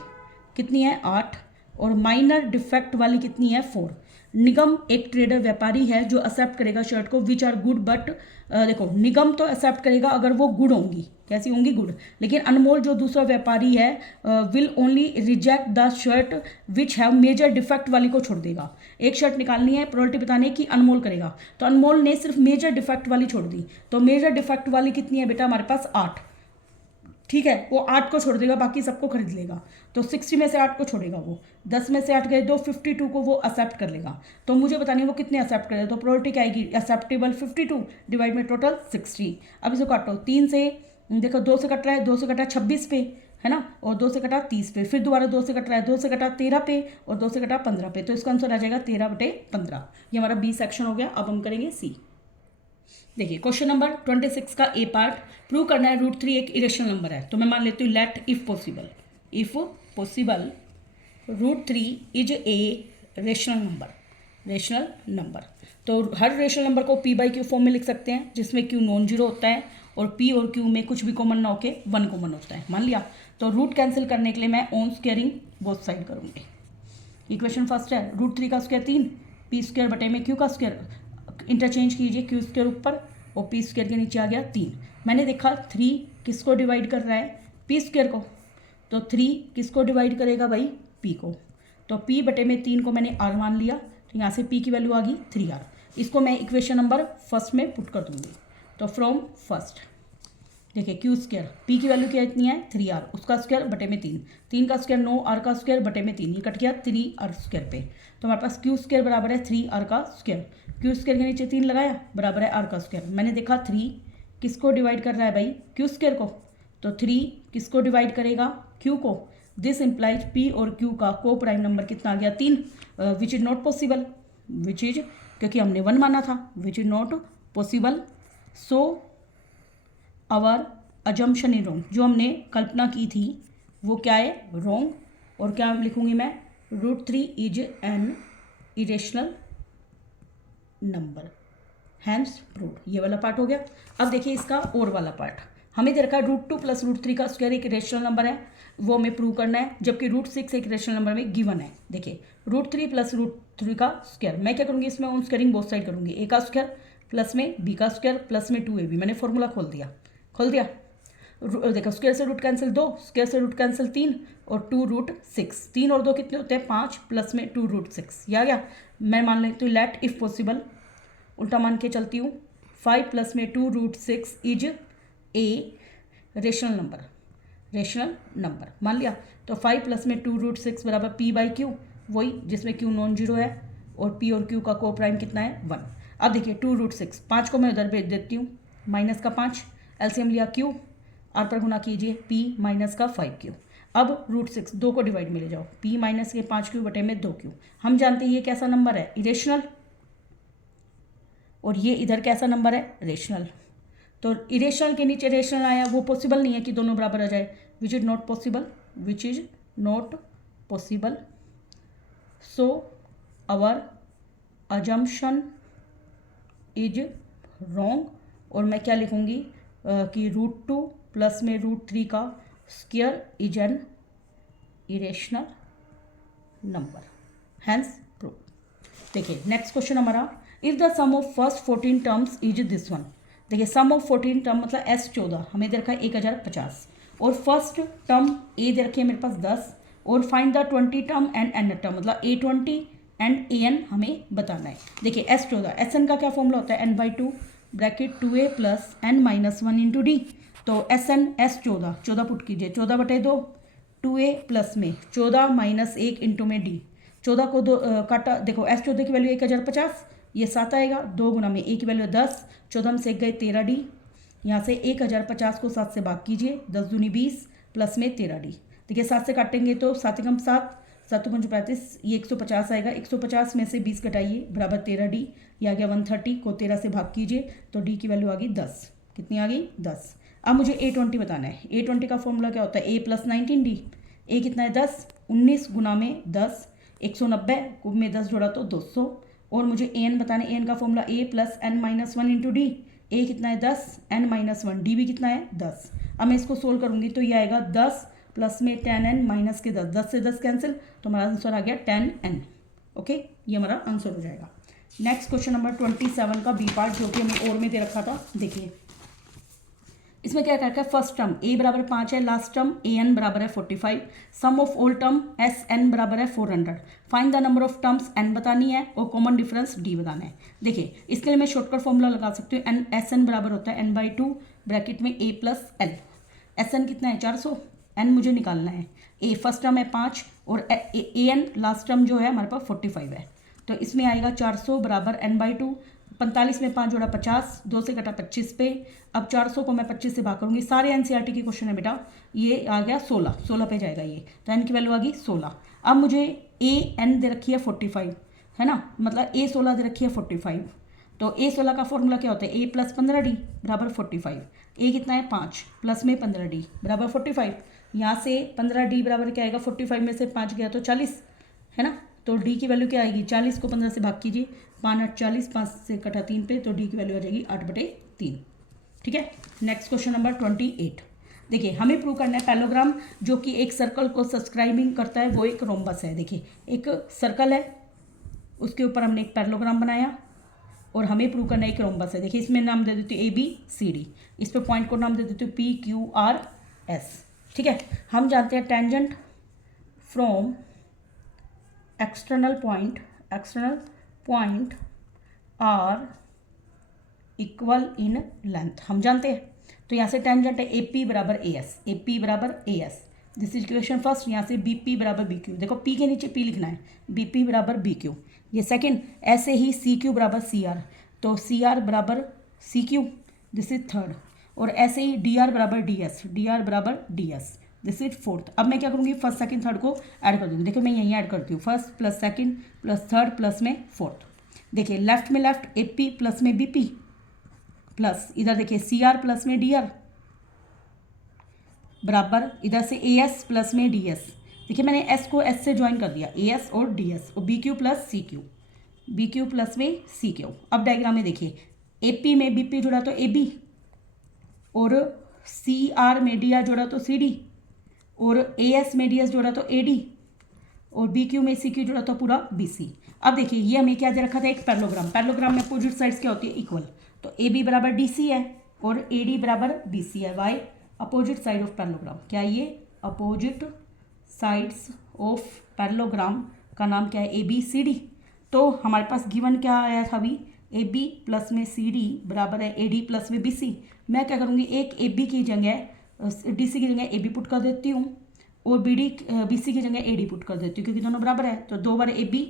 कितनी है 8 और माइनर डिफेक्ट वाली कितनी है 4। निगम एक ट्रेडर व्यापारी है जो एक्सेप्ट करेगा शर्ट को विच आर गुड, बट देखो निगम तो एक्सेप्ट करेगा अगर वो गुड होंगी, कैसी होंगी गुड, लेकिन अनमोल जो दूसरा व्यापारी है will only reject the shirt which have major defect वाली को छोड़ देगा। एक शर्ट निकालनी है, प्रोबेबिलिटी बताने की अनमोल करेगा, तो अनमोल ने सिर्फ मेजर डिफेक्ट वाली छोड़ दी, तो मेजर डिफेक्ट वाली कितनी है बेटा हमारे पास 8, ठीक है, वो 8 को छोड़ देगा, बाकी सबको खरीद लेगा, तो 60 में से 8 को छोड़ेगा, वो 10 में से 8 गए तो 52 को वो एक्सेप्ट कर लेगा। तो मुझे बतानी वो कितने एक्सेप्ट करेगा, तो प्रोबेबिलिटी क्या आएगी, एक्सेप्टेबल 52 डिवाइड में टोटल 60। अब इसे काटो, 3 से देखो 2 से कट रहा है, 2 से कटा 26 पे है ना, और 2 से कटा 30 पे, फिर दोबारा 2 से कट रहा है, 2 से कटा 13 पे और 2 से कटा 15 पे, तो इसका आंसर आ जाएगा 13/15। ये हमारा B सेक्शन हो गया। अब हम करेंगे C। देखिए क्वेश्चन नंबर 26 का A पार्ट, प्रूव करना है √3 एक इरेशनल नंबर है, तो मैं मान लेती हूँ let if possible √3 is a rational number. तो हर रेशनल नंबर को P/Q फॉर्म में लिख सकते हैं, जिसमें Q नॉन जीरो होता है और P और Q में कुछ भी कॉमन ना होके 1 कॉमन होता है, मान लिया। तो रूट कैंसिल करने के लिए मैं ऑन स्क्वेयरिंग बोथ साइड करूँगी। इक्वेशन फर्स्ट है √3 का स्क्वायर 3, P² बटे में Q का स्क्वायर, इंटरचेंज कीजिए, Q² ऊपर और P² के नीचे आ गया 3। मैंने देखा 3 किसको डिवाइड कर रहा है, P² को, तो 3 किसको डिवाइड करेगा भाई P को, तो P बटे में 3 को मैंने R मान लिया, तो यहाँ से P की वैल्यू आ गई 3R। इसको मैं इक्वेशन नंबर फर्स्ट में पुट कर दूंगी, तो फ्रॉम फर्स्ट देखिए Q² P की वैल्यू क्या इतनी है 3R, उसका स्क्वायर बटे में 3, 3 का स्क्वायर 9, R का स्क्वायर बटे में 3, ये कट गया 3R² पे, तो हमारे पास Q² बराबर है 3R का स्क्वायर, Q² के नीचे 3 लगाया बराबर है R का स्क्वायर। मैंने देखा 3 किसको डिवाइड कर रहा है भाई Q² को, तो 3 किसको डिवाइड करेगा Q को, दिस इम्प्लाइज P और Q का को प्राइम नंबर कितना आ गया 3, which is not possible, which is क्योंकि हमने 1 माना था, which is not possible, so our assumption is wrong, जो हमने कल्पना की थी वो क्या है रॉन्ग, और क्या लिखूंगी मैं √3 is an irrational number, hence proved. ये वाला पार्ट हो गया। अब देखिए इसका और वाला पार्ट, हमें दे रखा है √2 + √3 का स्क्वायर एक रेशनल नंबर है, वो हमें प्रूव करना है, जबकि √6 एक रेशनल नंबर में गिवन है। देखिए √3 + √3 का स्क्वायर, मैं क्या करूँगी इसमें ऑन स्क्वायरिंग बोथ साइड करूँगी, A का स्क्वायर प्लस में B का स्क्वायर प्लस में 2AB, मैंने फॉर्मूला खोल दिया देखो स्क्वायर से रूट कैंसिल 2, स्क्वायर से रूट कैंसिल 3 और 2√6, 3 और 2 कितने होते हैं 5 प्लस में 2√6, ये आ गया। मैं मान लेती हूँ लेट इफ पॉसिबल, उल्टा मान के चलती हूँ, 5 प्लस में 2√6 इज ए रेशनल नंबर मान लिया, तो 5 प्लस में 2√6 बराबर P/Q, वही जिसमें Q नॉन जीरो है और P और Q का को प्राइम कितना है 1। अब देखिए 2√6, 5 को मैं उधर भेज देती हूँ, माइनस का 5, एलसीएम लिया Q, R पर गुना कीजिए P माइनस का 5Q। अब √6 2 को डिवाइड में ले जाओ, p माइनस के 5q बटे में 2q। हम जानते हैं ये कैसा नंबर है, इरेशनल, और ये इधर कैसा नंबर है, रेशनल। तो इरेशनल के नीचे रेशनल आया, वो पॉसिबल नहीं है कि दोनों बराबर आ जाए, which is not possible, which is not possible. So our assumption is wrong. और मैं क्या लिखूँगी कि √2 प्लस में √3 का square is an irrational number, hence prove. देखिए नेक्स्ट क्वेश्चन हमारा, if the sum of first 14 terms is this one. देखिए सम ऑफ 14 टर्म मतलब S14 हमें दे रखा है 1050, और फर्स्ट टर्म ए दे रखी है मेरे पास 10, और find the 20 term and n term मतलब A20 एंड AN हमें बताना है। देखिए S14 SN का क्या फॉर्मूला होता है, n/2 bracket 2a plus n minus 1 into D. तो SN S14 14 पुट कीजिए, 14 बटे 2, 2a प्लस में 14 माइनस 1 इंटू में डी। 14 को 2 काटा, देखो S14 की वैल्यू 1050, ये 7 आएगा, 2 गुना में a की वैल्यू 10, 14 में से 1 गए 13 डी। यहाँ से 1050 को 7 से भाग कीजिए, 10 दूनी 20 प्लस में 13 डी। देखिए 7 से काटेंगे तो 7 एकम 7, 7 पंच 35, ये 150 आएगा, 150 में से 20 घटाइए बराबर 13 डी। ये आ गया 130 को 13 से भाग कीजिए तो डी की वैल्यू आ गई 10। कितनी आ गई, 10। अब मुझे A20 बताना है। A20 का फॉर्मूला क्या होता है, a प्लस 19d। a कितना है 10, 19 गुना में 10, 190 में 10 जोड़ा तो 200। और मुझे an बताना है, an का formula a plus n minus 1 into D. a कितना है 10, n माइनस 1, डी भी कितना है 10। अब मैं इसको सोल्व करूँगी तो ये आएगा 10 प्लस में 10n माइनस के 10, 10 से 10 कैंसिल, तो हमारा आंसर आ गया 10n। ओके, ये हमारा आंसर हो जाएगा। नेक्स्ट क्वेश्चन नंबर 27 का बी पार्ट, जो कि हमें और में दे रखा था। देखिए इसमें क्या करता है, फर्स्ट टर्म a बराबर 5 है, लास्ट टर्म an बराबर है 45, सम ऑफ ऑल टर्म Sn बराबर है 400। Find the number of terms n बतानी है और कॉमन डिफरेंस d बताना है। देखिए इसके लिए मैं शॉर्टकट फॉर्मूला लगा सकती हूँ, Sn बराबर होता है n/2 ब्रैकेट में a प्लस l। Sn कितना है 400, n मुझे निकालना है, a फर्स्ट टर्म है 5 और an लास्ट टर्म जो है हमारे पास 45 है। तो इसमें आएगा 400 बराबर n/2, 45 में 5 जोड़ा 50, 2 से कटा 25 पे। अब 400 को मैं 25 से भाग करूँगी, सारे NCERT के क्वेश्चन है बेटा। ये आ गया 16 पे जाएगा ये, तो n की वैल्यू आ गई 16। अब मुझे an दे रखी है 45 है ना, मतलब A16 दे रखी है 45। तो A16 का फॉर्मूला क्या होता है, a प्लस 15d बराबर 45। a कितना है 5 प्लस में 15d बराबर 45। यहाँ से 15d बराबर क्या आएगा, 45 में से 5 गया तो 40 है ना। तो d की वैल्यू क्या आएगी, 40 को 15 से भाग कीजिए, 5 8 40, 5 से कटा 3 पे, तो d की वैल्यू आ जाएगी 8/3। ठीक है। Next question number 28। देखिए हमें प्रूव करना है पैरेललोग्राम जो कि एक सर्कल को सब्सक्राइबिंग करता है, वो एक रोम्बस है। देखिए एक सर्कल है, उसके ऊपर हमने एक पैरेललोग्राम बनाया और हमें प्रूव करना है एक रोम्बस है। देखिए इसमें नाम दे देती हूँ ABCD, इस पर पॉइंट को नाम दे देती हूँ PQRS। ठीक है। हम जानते हैं tangent from external point are equal in length, हम जानते हैं। तो यहाँ से टेंजेंट है AP बराबर AS, this is equation first. यहाँ से BP बराबर BQ, देखो P के नीचे P लिखना है, BP बराबर BQ, ये सेकंड। ऐसे ही CQ बराबर CR, तो CR बराबर CQ, दिस इज थर्ड। और ऐसे ही DR बराबर DS, दिस इज फोर्थ। अब मैं क्या करूँगी, फर्स्ट सेकंड थर्ड को ऐड कर दूँगी। देखो मैं यहीं ऐड करती हूँ, first plus second plus third plus में फोर्थ। देखिए लेफ्ट में लेफ्ट AP प्लस में BP प्लस इधर देखिए CR प्लस में DR बराबर इधर से AS प्लस में DS। देखिए मैंने S को S से ज्वाइन कर दिया, AS और DS, और BQ प्लस BQ प्लस में CQ। अब डायग्राम में देखिए AP में BP जुड़ा तो AB, और CR में DR जोड़ा तो CD, और AS में DS जोड़ा तो AD, और BQ में CQ जोड़ा तो पूरा BC। अब देखिए ये हमें क्या दे रखा था, एक पैरेललोग्राम में अपोजिट साइड्स क्या होती है, इक्वल। तो AB बराबर DC है और AD बराबर BC है। Why, opposite side of parallelogram. क्या ये अपोजिट साइड्स ऑफ पैरेललोग्राम का नाम क्या है, ABCD। तो हमारे पास गिवन क्या आया था अभी, AB प्लस में CD बराबर है AD प्लस में BC। मैं क्या करूँगी, एक AB की जगह DC की जगह AB पुट कर देती हूँ और BC की जगह AD पुट कर देती हूँ, क्योंकि दोनों बराबर है। तो 2 बार AB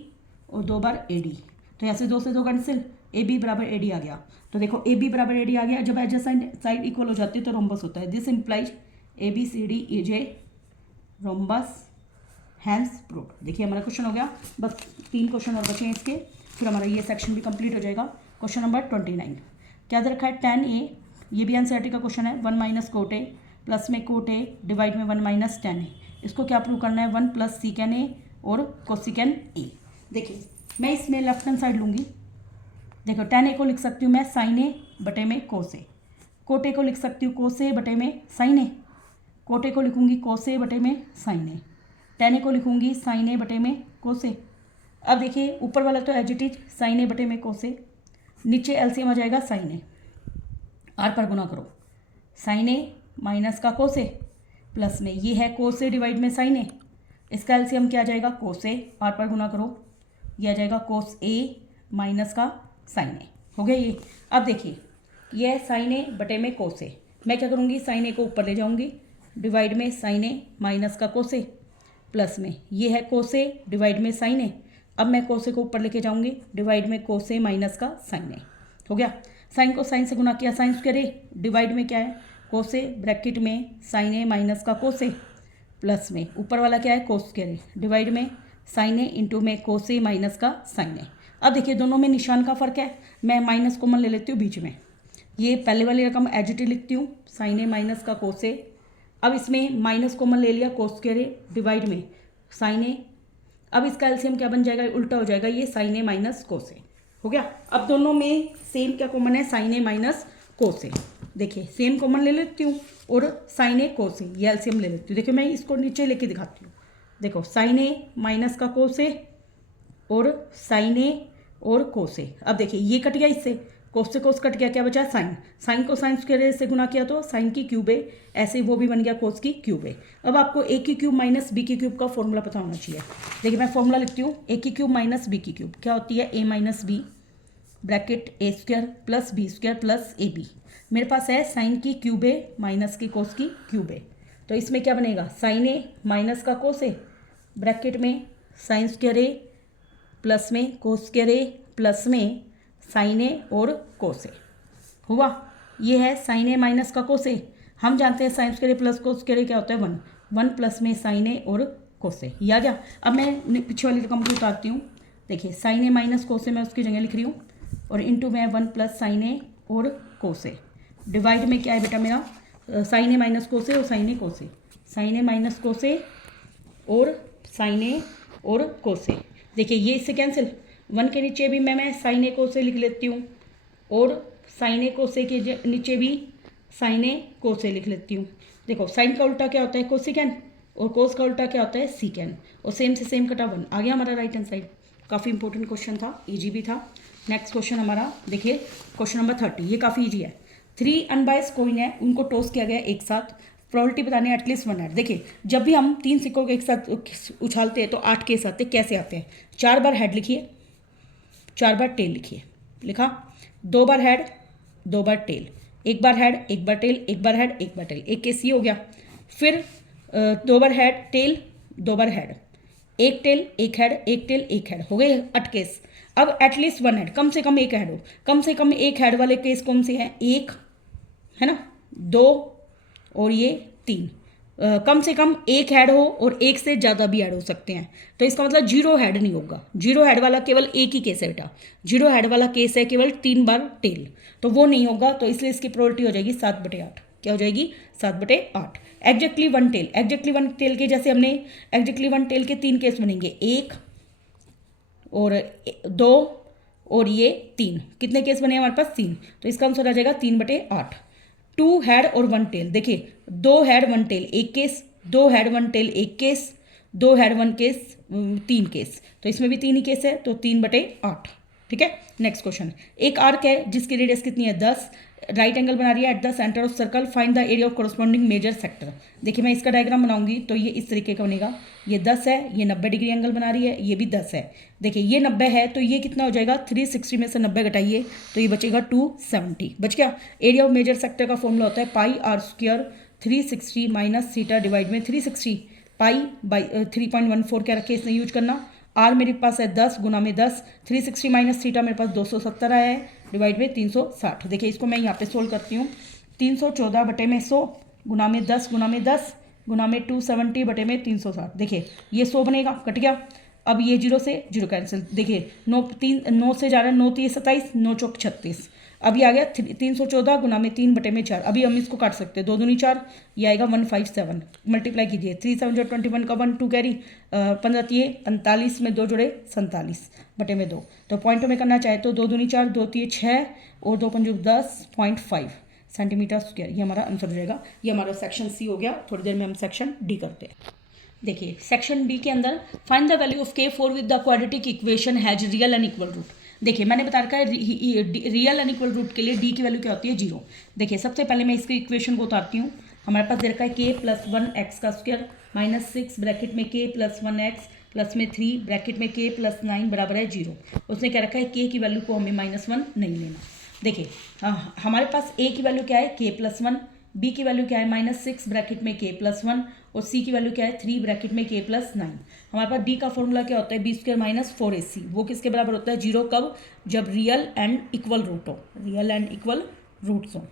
और 2 बार AD, तो यहाँ से 2 से 2 कैंसिल, AB बराबर AD आ गया। तो देखो AB बराबर AD आ गया। जब एडजेसेंट साइड इक्वल हो जाती है तो रोम्बस होता है। This implies ABCD is a rhombus hence proved. देखिए हमारा क्वेश्चन हो गया, बस 3 क्वेश्चन और बचे हैं इसके, फिर हमारा ये सेक्शन भी कंप्लीट हो जाएगा। क्वेश्चन नंबर 29 क्या दे रखा है, tan a, ये भी एनसीईआरटी का क्वेश्चन है, 1 माइनस कोट ए प्लस में कोट ए डिवाइड में 1 माइनस tan a। इसको क्या प्रूव करना है, 1 प्लस सीकैन ए और कोसिकैन ए। देखिए मैं इसमें लेफ्ट हैंड साइड लूँगी, देखो tan a को लिख सकती हूँ मैं साइन ए बटे में कोस ए, कोट ए को लिख सकती हूँ कोस ए बटे में साइन ए, कोट ए को लिखूँगी कोस ए बटे में साइन ए, tan a को लिखूँगी साइन ए बटे में कोस ए। अब देखिए ऊपर वाला तो एज इट इज साइन ए बटे में कोस ए, नीचे एलसीएम आ जाएगा साइन ए, आर पर गुना करो, साइन ए माइनस का कोस ए प्लस में ये है कोस ए डिवाइड में साइन ए, इसका एलसीएम क्या आ जाएगा कोस ए, आर पर गुना करो, ये आ जाएगा कोस ए माइनस का साइन ए, हो गया ये। अब देखिए ये है साइन ए बटे में कोस ए, मैं क्या करूँगी साइन ए को ऊपर ले जाऊँगी डिवाइड में साइन ए माइनस का कोस ए प्लस में ये है कोस ए डिवाइड में साइन ए, अब मैं कोस ए को ऊपर लेके जाऊँगी डिवाइड में कोस ए माइनस का साइन ए, हो गया। साइन को साइन से गुना किया, साइन स्क्वायर ए डिवाइड में क्या है कोस ए ब्रैकेट में साइन ए माइनस का कोस ए प्लस में ऊपर वाला क्या है कोस स्क्वायर ए डिवाइड में साइन ए इंटू में कोस ए माइनस का साइन ए। अब देखिए दोनों में निशान का फ़र्क है, मैं माइनस कॉमन ले लेती हूँ बीच में, ये पहले वाली रकम एज इट इज लिखती हूँ साइन ए माइनस का कोस ए, अब इसमें माइनस कॉमन ले लिया कोस स्क्वायर ए डिवाइड में साइन ए, अब इसका एलसीएम क्या बन जाएगा, उल्टा हो जाएगा, ये साइन ए माइनस कोस ए, हो गया। अब दोनों में सेम क्या कॉमन है, साइन ए माइनस कोस ए, देखिए सेम कॉमन ले लेती हूँ और साइन ए कोस ए, ये एलसीएम ले लेती हूँ। देखिए मैं इसको नीचे लेके दिखाती हूँ, देखो साइन ए माइनस का कोस ए और साइन ए और कोस ए। अब देखिए ये कट गया, इससे कोस से कोस कट गया, क्या बचा साइन, साइन को साइन स्क्वायर से गुना किया तो साइन की क्यूब ए, ऐसे वो भी बन गया कोस की क्यूब ए। अब आपको ए की क्यूब माइनस बी की क्यूब का फॉर्मूला पता होना चाहिए। देखिए मैं फॉर्मूला लिखती हूँ, ए की क्यूब माइनस बी की क्यूब क्या होती है, a minus b bracket a square plus b square plus a b. मेरे पास है साइन की क्यूब ए माइनस की कोस की क्यूब ए, तो इसमें क्या बनेगा साइन ए माइनस का कोस ए ब्रैकेट में साइन स्क्वायर ए प्लस में कोस स्क्वायर ए प्लस में साइन ए और कोस ए, हुआ। ये है साइन ए माइनस का कोस ए, हम जानते हैं साइन स्क्वायर ए प्लस कोस स्क्वायर ए क्या होता है 1, 1 प्लस में साइन ए और कोस ए, ये आ गया। अब मैं पीछे वाली रकम को उतारती हूँ, देखिए साइन ए माइनस कोस ए मैं उसकी जगह लिख रही हूँ और इंटू में 1 प्लस साइन ए और कोस ए डिवाइड में क्या है बेटा मेरा साइन ए माइनस कोस ए और साइन ए कोस ए, साइन ए माइनस कोस ए और साइन ए और कोस ए। देखिए ये इससे कैंसिल, 1 के नीचे भी मैं साइन ए कोस ए लिख लेती हूँ और साइन ए कोस ए के नीचे भी साइन ए कोस ए लिख लेती हूँ। देखो साइन का उल्टा क्या होता है कोसिकैन और कोस का उल्टा क्या होता है सीकैन, और सेम से सेम कटा 1 आ गया हमारा राइट हैंड साइड। काफ़ी इंपॉर्टेंट क्वेश्चन था, ईजी भी था। नेक्स्ट क्वेश्चन हमारा देखिए क्वेश्चन नंबर 30, ये काफ़ी ईजी है। 3 अनबायस्ड कॉइन है, उनको टॉस किया गया एक साथ, प्रोबेबिलिटी बताने एटलीस्ट 1 हेड। देखिए जब भी हम 3 सिक्कों को एक साथ उछालते हैं तो 8 केस आते हैं, कैसे आते हैं, 4 बार हेड लिखिए 4 बार टेल लिखिए, लिखा, 2 बार हेड 2 बार टेल, 1 बार हेड 1 बार टेल, 1 बार हेड 1 बार टेल, एक केस ये हो गया। फिर 2 बार हेड टेल 2 बार head, 1 tail 1 head 1 tail 1 head, हो गए 8 केस। अब एटलीस्ट 1 हेड, कम से कम 1 हेड हो, कम से कम 1 हेड वाले केस कौन से हैं, 1 है ना, 2 और ये 3, कम से कम 1 हेड हो और 1 से ज़्यादा भी ऐड हो सकते हैं, तो इसका मतलब 0 हेड नहीं होगा। 0 हेड वाला केवल एक ही केस है बेटा, 0 हेड वाला केस है केवल 3 बार टेल, तो वो नहीं होगा, तो इसलिए इसकी प्रोबेबिलिटी हो जाएगी 7/8। क्या हो जाएगी 7/8। एग्जैक्टली 1 टेल, एग्जैक्टली 1 टेल के जैसे हमने एग्जैक्टली 1 टेल के 3 केस बनेंगे, 1 और 2 और ये 3, कितने केस बने हमारे पास 3, तो इसका आंसर आ जाएगा 3/8। 2 हेड और 1 टेल, देखिए 2 head 1 tail 1 case, 2 head 1 tail 1 case, 2 head 1 case 3 case, तो इसमें भी 3 ही केस है, तो 3/8। ठीक है। नेक्स्ट क्वेश्चन, एक आर्क है जिसकी रेडियस कितनी है 10, राइट एंगल बना रही है at the centre of circle, find the area of corresponding major sector. देखिए मैं इसका डायग्राम बनाऊंगी तो ये इस तरीके का बनेगा, ये 10 है, ये 90 डिग्री एंगल बना रही है, ये भी 10 है। देखिए ये 90 है तो ये कितना हो जाएगा, 360 में से 90 घटाइए तो ये बचेगा 270, बच गया। एरिया ऑफ मेजर सेक्टर का फॉर्मूला होता है pi r square 360 minus theta divide में 360, पाई बाई 3.14 क्या रखे इसने यूज करना, आर मेरे पास है 10 गुना में 10, 360 माइनस थीटा मेरे पास 270 आया है डिवाइड में 360। देखिए इसको मैं यहाँ पे सोल्व करती हूँ, 314/100 गुना में 10 गुना में 10 गुना में 270 बटे में 360। देखिए ये 100 बनेगा, कट गया। अब ये 0 से 0 कैंसिल। देखिए 9 से जा रहा है, 9 3 27, 9 चौक 36। अब ये आ गया 314 गुना में 3 बटे में 4। अभी हम इसको काट सकते हैं, 2 दूनी 4, ये आएगा 157। मल्टीप्लाई कीजिए, 3 7 जो 21 का 1 2 कैरी, 15 तिये 45 में 2 जोड़े 47 बटे में 2। तो पॉइंटों में करना चाहे तो 2 दूनी 4, 2 तिये 6 और 2 पंजे 10.5 सेंटीमीटर स्क्वायर। ये हमारा आंसर हो जाएगा। ये हमारा सेक्शन सी हो गया। थोड़ी देर में हम सेक्शन डी करते हैं। देखिए सेक्शन डी के अंदर find the value of K4 with the quadratic equation has real and equal root. देखिए मैंने बता रखा है रियल एंड इक्वल रूट के लिए डी की वैल्यू क्या होती है, 0। देखिए सबसे पहले मैं इसकी इक्वेशन को उतारती हूँ। हमारे पास दे रखा है k+1x का स्क्वायर माइनस 6 ब्रैकेट में k+1x प्लस में 3 ब्रैकेट में k+9 बराबर है 0। उसने क्या रखा है, k की वैल्यू को हमें -1 नहीं लेना। देखिए हमारे पास a की वैल्यू क्या है, k+1, b की वैल्यू क्या है -6 ब्रैकेट में k+1 और c की वैल्यू क्या है 3 ब्रैकेट में k+9। हमारे पास d का फॉर्मूला क्या होता है, b² - 4ac। वो किसके बराबर होता है, 0। कब, जब रियल एंड इक्वल रूट हो, रियल एंड इक्वल रूट्स हो।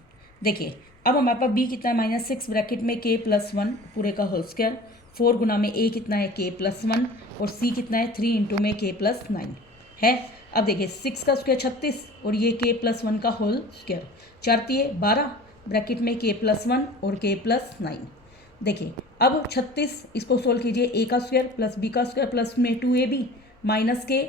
देखिए अब हमारे पास b कितना है -6 ब्रैकेट में k+1 पूरे का होल स्क्वायर, 4 गुना में a कितना है k+1 और c कितना है 3 इंटू में k+9 है। अब देखिए 6 का स्क्वायर 36 और ये k+1 का होल स्क्वायर, 4 तिये 12 ब्रैकेट में k+1 और k+9। देखिए अब 36 इसको सोल्व कीजिए, a का स्क्वायर प्लस b का स्क्वायर प्लस में 2ab माइनस के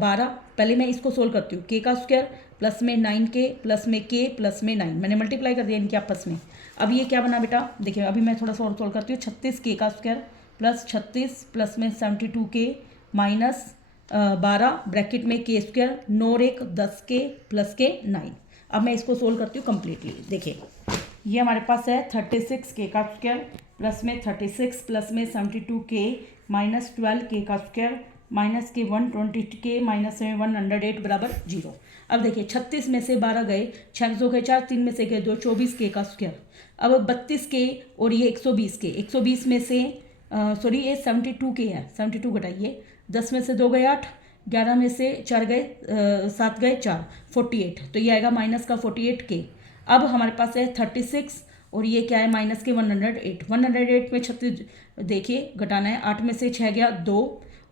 12। पहले मैं इसको सोल्व करती हूँ, k का स्क्वायर प्लस में 9k प्लस में k प्लस में 9, मैंने मल्टीप्लाई कर दिया इनके आपस में। अब ये क्या बना बेटा, देखिए अभी मैं थोड़ा सा और सोल्व करती हूँ। 36k का स्क्वायर प्लस 36 प्लस में 72k माइनस 12 ब्रैकेट में k स्क्वायर 9 और 1 10k प्लस के 9। अब मैं इसको सोल्व करती हूँ कम्प्लीटली। देखिए ये हमारे पास है 36k का स्क्वायर प्लस में 36 प्लस में 72k माइनस 12k का स्क्वायर माइनस के 120k माइनस में 108 बराबर 0। अब देखिए 36 में से 12 गए, 6 2 गए 4, 3 में से गए 2, 24k का स्क्वायर। अब 32k और ये 120k, 120 में से सॉरी ये 72k है, 72 घटाइए, 10 में से 2 गए 8, 11 में से 4 गए 7 गए 4, 48। तो ये आएगा माइनस का 48k। अब हमारे पास है 36 और ये क्या है माइनस के 108। 108 में 36 देखिए घटाना है, 8 में से 6 गया 2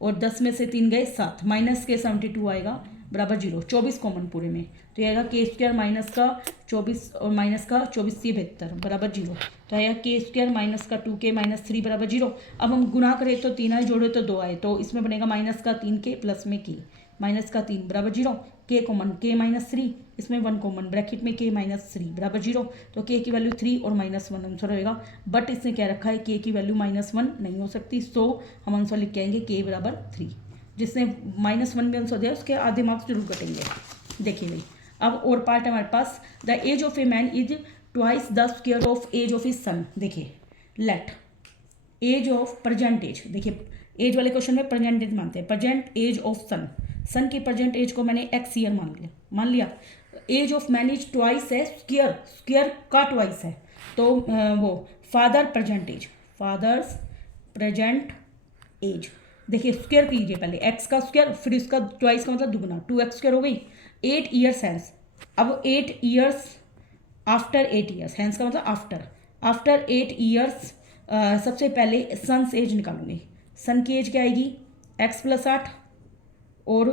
और 10 में से 3 गए 7, माइनस के 72 आएगा बराबर 0। 24 कॉमन पूरे में, तो ये आएगा k स्क्वायर माइनस का 24 और माइनस का 24 से 72 बराबर 0। तो आएगा k स्क्वायर माइनस का 2k माइनस 3 बराबर 0। अब हम गुना करें तो 3 आए, जोड़े तो 2 आए, तो इसमें बनेगा माइनस का 3k प्लस में k माइनस का 3 बराबर 0। k कॉमन k माइनस 3, इसमें 1 कॉमन ब्रैकेट में k माइनस 3 बराबर 0। तो k की वैल्यू 3 और -1 आंसर होएगा। बट इसने क्या रखा है, k की वैल्यू -1 नहीं हो सकती, सो हम आंसर लिख के आएंगे k बराबर 3। जिसने -1 भी आंसर दिया उसके आधे मार्क्स जरूर कटेंगे। देखिए भाई अब और पार्ट है हमारे पास, the age of a man is twice the square of age of his son. देखिए let age of present age, देखिए एज वाले क्वेश्चन में प्रेजेंट एज मानते हैं, present age of son, son की प्रेजेंट एज को मैंने x ईयर मान लिया। Age of man is twice है, स्क्वायर स्क्वायर का ट्वाइस है, तो वो father present age, father's present age. देखिए स्क्वायर कीजिए पहले, x का स्क्वायर फिर इसका ट्वाइस का मतलब दुगना, 2x स्क्वायर हो गई। 8 ईयर्स हैंस, अब 8 ईयर्स आफ्टर 8 ईयर्स, हैंस का मतलब आफ्टर 8 ईयर्स सबसे पहले सन्स एज निकालूंगी। सन की एज क्या आएगी x + 8 और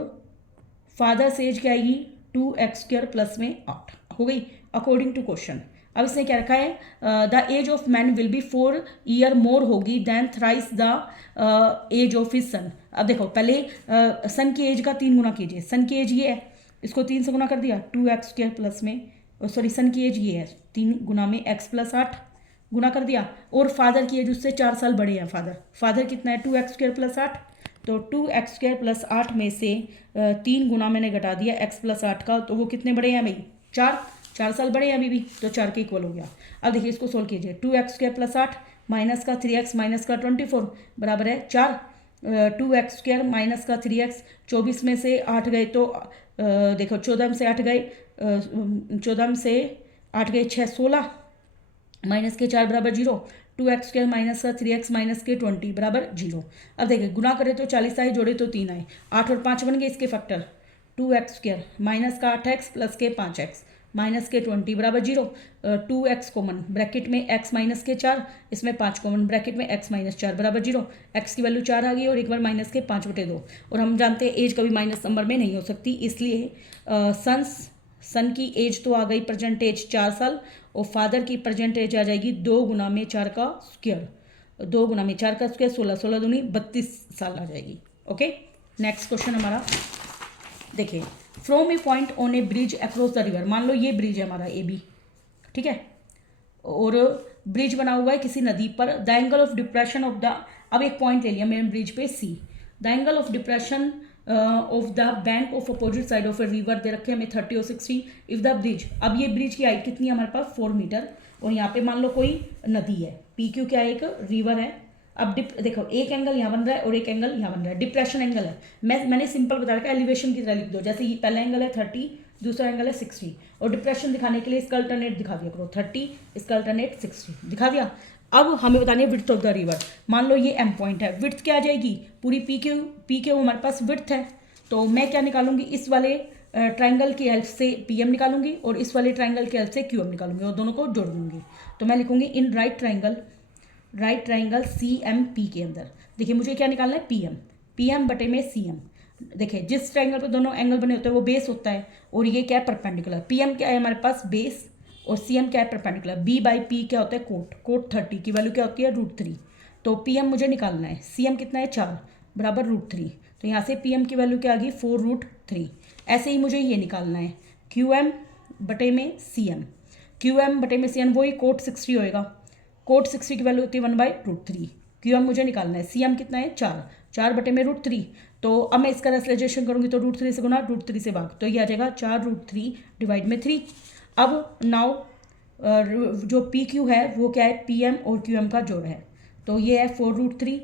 फादर्स एज क्या आएगी 2x स्क्वायर प्लस में 8 हो गई अकॉर्डिंग टू क्वेश्चन। अब इसने क्या रखा है, the age of man will be 4 year more होगी then thrice the age of his son. अब देखो पहले सन की एज का 3 गुना कीजिए, सन की एज ये है, इसको 3 से गुना कर दिया 2x स्क्वायर प्लस में, सॉरी सन की एज ये है 3 गुना में x + 8 गुना कर दिया, और फादर की एज उससे 4 साल बड़े हैं। फादर कितना है 2x स्क्वायर प्लस 8, तो 2x स्क्वायर प्लस 8 में से 3 गुना मैंने घटा दिया x + 8 का, तो वो कितने बड़े हैं भाई 4 साल बड़े हैं अभी भी, तो 4 के इक्वल हो गया। अब देखिए इसको सोल्व कीजिए, 2x स्क्वायर प्लस 8 माइनस का 3x माइनस का 24 बराबर है 4, 2x स्क्वायर माइनस का 3x, 24 में से 8 गए तो देखो 14 में से 8 गए 14 में से 8 गए 6 16 माइनस के 4 बराबर 0, 2x स्क्वायर माइनस का 3x माइनस के 20 बराबर 0। अब देखिए गुना करें तो 40 आए, जोड़े तो 3 आए, 8 और 5 बन गए इसके फैक्टर, 2x स्क्वायर माइनस का 8x प्लस के 5x माइनस के 20 बराबर 0, 2x कॉमन ब्रैकेट में x माइनस के 4, इसमें 5 कॉमन ब्रैकेट में x माइनस 4 बराबर 0, x की वैल्यू 4 आ गई और एक बार माइनस के 5/2। और हम जानते हैं एज कभी माइनस नंबर में नहीं हो सकती, इसलिए सन की एज तो आ गई प्रेजेंट एज 4 साल और फादर की प्रेजेंट एज आ जाएगी 2 गुना में 4 का स्क्वायर, 2 गुना में 4 का स्क्वायर 16, 16 दूनी 32 साल आ जाएगी। ओके, नेक्स्ट क्वेश्चन हमारा देखिए, from A point on A bridge across the river, मान लो ये ब्रिज है हमारा AB, ठीक है, और ब्रिज बना हुआ है किसी नदी पर, the angle of depression of the, अब एक पॉइंट ले लिया मैंने ब्रिज पे C, the angle of depression of the bank of opposite side of a river दे रखे हमें 30 और 60, इफ द ब्रिज, अब ये ब्रिज की हाइट कितनी है हमारे पास 4 मीटर, और यहाँ पे मान लो कोई नदी है, PQ क्या है, एक रिवर है। अब देखो एक एंगल यहाँ बन रहा है और एक एंगल यहाँ बन रहा है, डिप्रेशन एंगल है, मैंने सिंपल बता रखा है, एलिवेशन की तरह लिख दो, जैसे ये पहला एंगल है 30, दूसरा एंगल है 60, और डिप्रेशन दिखाने के लिए इसका अल्टरनेट दिखा दिया करो, 30 इसका अल्टरनेट 60 दिखा दिया। अब हमें बतानी है विड्थ ऑफ द रिवर, मान लो ये M पॉइंट है, विड्थ क्या आ जाएगी, पूरी PQ हमारे पास विड्थ है, तो मैं क्या निकालूंगी, इस वाले ट्राइंगल की हेल्प से PM निकालूंगी और इस वाले ट्राइंगल की हेल्प से QM निकालूंगी और दोनों को जोड़ दूंगी, तो मैं लिखूंगी इन राइट ट्राइंगल CMP के अंदर, देखिए मुझे क्या निकालना है PM बटे में CM, देखिए जिस ट्राइंगल पर दोनों एंगल बने होते हैं वो बेस होता है, और ये क्या है परपेंडिकुलर, PM क्या है हमारे पास बेस और CM क्या है परपेंडिकुलर, B/P क्या होता है कोट 30 की वैल्यू क्या होती है √3, तो PM मुझे निकालना है, CM कितना है 4 बराबर √3, तो यहाँ से PM की वैल्यू क्या आ गई 4√3। ऐसे ही मुझे ये निकालना है QM बटे में CM, वही कोट 60 होएगा, कोट 60 की वैल्यू होती है 1/√3, QM मुझे निकालना है, CM कितना है 4 बटे में √3, तो अब मैं इसका रेसलेशन करूँगी तो √3 से गुना √3 से भाग, तो ये आ जाएगा 4√3 डिवाइड में 3। अब नाउ जो PQ है वो क्या है PM और QM का जोड़ है, तो ये है 4√3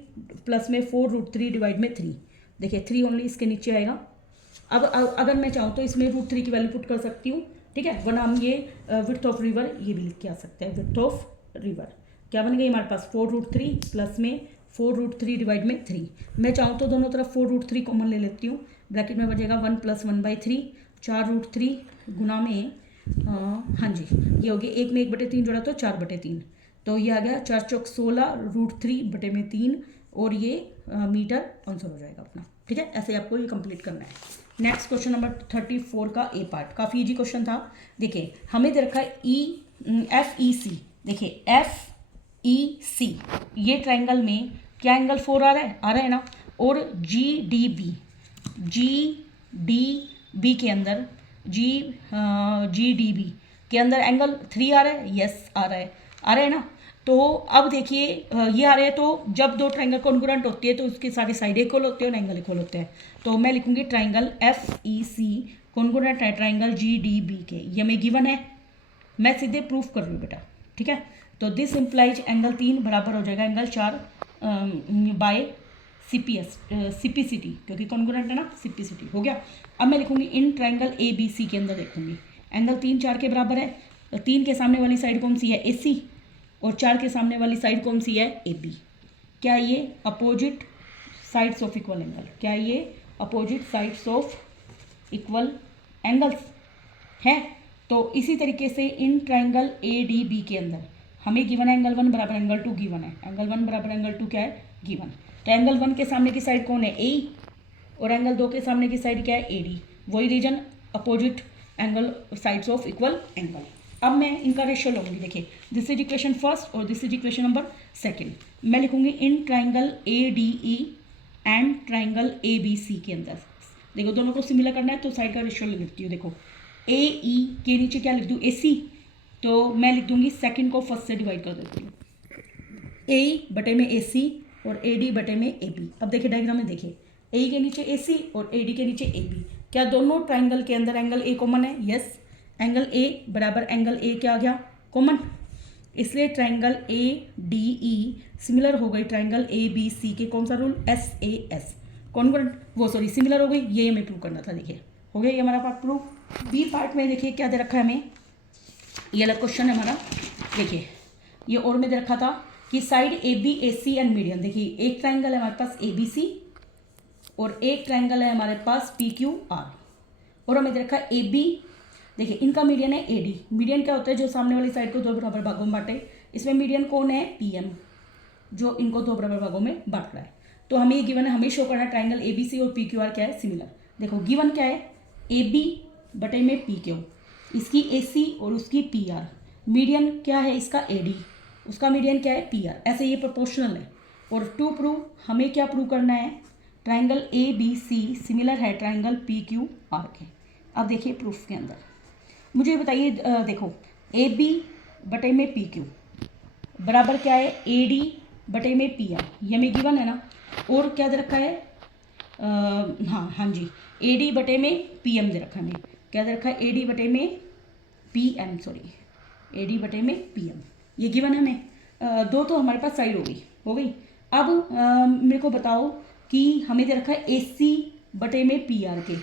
प्लस में 4√3 डिवाइड में 3, देखिए 3 ओनली इसके नीचे आएगा। अब अगर मैं चाहूँ तो इसमें √3 की वैल्यू पुट कर सकती हूँ, ठीक है, वरना हम ये विड्थ ऑफ रिवर ये भी लिख के आ सकते हैं, विड्थ ऑफ रिवर क्या बन गई हमारे पास 4√3 प्लस में 4√3 डिवाइड में 3, मैं चाहूँ तो दोनों तरफ 4√3 कॉमन ले लेती हूँ, ब्रैकेट में बचेगा 1 + 1/3, 4√3 गुना में हाँ जी ये हो गया, एक में 1/3 जोड़ा तो 4/3, तो ये आ गया 4 चौक 16 √3 बटे में 3, और ये मीटर आंसर हो जाएगा अपना, ठीक है, ऐसे आपको ये कंप्लीट करना है। नेक्स्ट क्वेश्चन नंबर 34 का A पार्ट, काफ़ी इजी क्वेश्चन था। देखिए हमें दे रखा है FEC, देखिए FEC ये ट्राइंगल में क्या एंगल 4 आ रहा है ना, और GDB के अंदर GDB के अंदर एंगल 3 आ रहा है, यस आ रहा है ना। तो अब देखिए ये आ रहे हैं, तो जब दो ट्राइंगल कॉन्ग्रुएंट होती है तो उसकी सारी साइड इक्वल होती है और एंगल इक्वल होते हैं, तो मैं लिखूंगी ट्राइंगल FEC कॉन्ग्रुएंट है ट्राइंगल GDB के, ये मैं गिवन है, मैं सीधे प्रूफ कर रही हूँ बेटा, ठीक है, तो दिस इम्प्लाइज एंगल 3 बराबर हो जाएगा एंगल 4 बाय CPCT, क्योंकि कॉन्ग्रुएंट है ना, CPCT हो गया। अब मैं लिखूंगी इन ट्राइंगल ABC के अंदर देखूंगी एंगल 3 4 के बराबर है, तो 3 के सामने वाली साइड कौन सी है AC, और 4 के सामने वाली साइड कौन सी है AB, क्या ये opposite sides of equal angle, क्या ये opposite sides of equal angles है। तो इसी तरीके से इन ट्राइंगल ADB के अंदर हमें गिवन है एंगल 1 बराबर एंगल 2 गिवन है, एंगल 1 बराबर एंगल 2 क्या है गिवन, तो एंगल 1 के सामने की साइड कौन है A, और एंगल 2 के सामने की साइड क्या है AD, वही reason opposite angle sides of equal angle. अब मैं इनका रेशियो लूँगी, देखिए दिस इज इक्वेशन फर्स्ट और this is equation number second, मैं लिखूँगी in triangle ADE and triangle ABC के अंदर, देखो दोनों को सिमिलर करना है तो साइड का रेशियो लिखती हूँ, देखो AE के नीचे क्या लिख दूँ AC, तो मैं लिख दूँगी सेकंड को फर्स्ट से डिवाइड कर देती हूँ, AE बटे में AC और AD बटे में AB। अब देखिए डायग्राम में देखिए AE के नीचे AC और AD के नीचे AB, क्या दोनों ट्राइंगल के अंदर एंगल A कॉमन है, यस, एंगल A बराबर एंगल A क्या आ गया कॉमन, इसलिए ट्राइंगल ADE सिमिलर हो गई ट्राइंगल ABC के कौन सा रूल SAS कॉन्ग्रुएंट, वो सॉरी सिमिलर हो गई, ये हमें प्रूव करना था, देखिए हो गया ये हमारा पार्ट प्रूव। B पार्ट में देखिए क्या दे रखा है हमें, ये अलग क्वेश्चन है हमारा, देखिए ये और में दे रखा था कि side AB AC and median, देखिए एक ट्राइंगल है हमारे पास ABC और एक ट्राइंगल है हमारे पास PQR, और हमें दे रखा है AB देखिए इनका मीडियन है AD। मीडियन क्या होता है? जो सामने वाली साइड को दो बराबर भागों में बांटे। इसमें मीडियन कौन है? PM, जो इनको दो बराबर भागों में बांट रहा है। तो हमें ये गिवन है, हमें शो करना है ट्राइंगल ABC और PQR क्या है? सिमिलर। देखो गिवन क्या है? AB बटे में PQ, इसकी AC और उसकी PR। मीडियन क्या है इसका? AD, उसका मीडियन क्या है? PR। ऐसे ये प्रोपोर्शनल है। और टू प्रूव हमें क्या प्रूव करना है? ट्राइंगल ABC सिमिलर है ट्राइंगल PQR के। अब देखिए प्रूफ के अंदर मुझे बताइए, देखो AB बटे में PQ बराबर क्या है? AD बटे में PR, ये हमें गिवन है ना। और क्या दे रखा है? हाँ जी, AD बटे में PM दे रखा है। हमें क्या दे रखा है? AD बटे में PM, सॉरी AD बटे में PM, ये गिवन है हमें। दो तो हमारे पास साइड हो गई। अब मेरे को बताओ कि हमें दे रखा है AC बटे में PR के,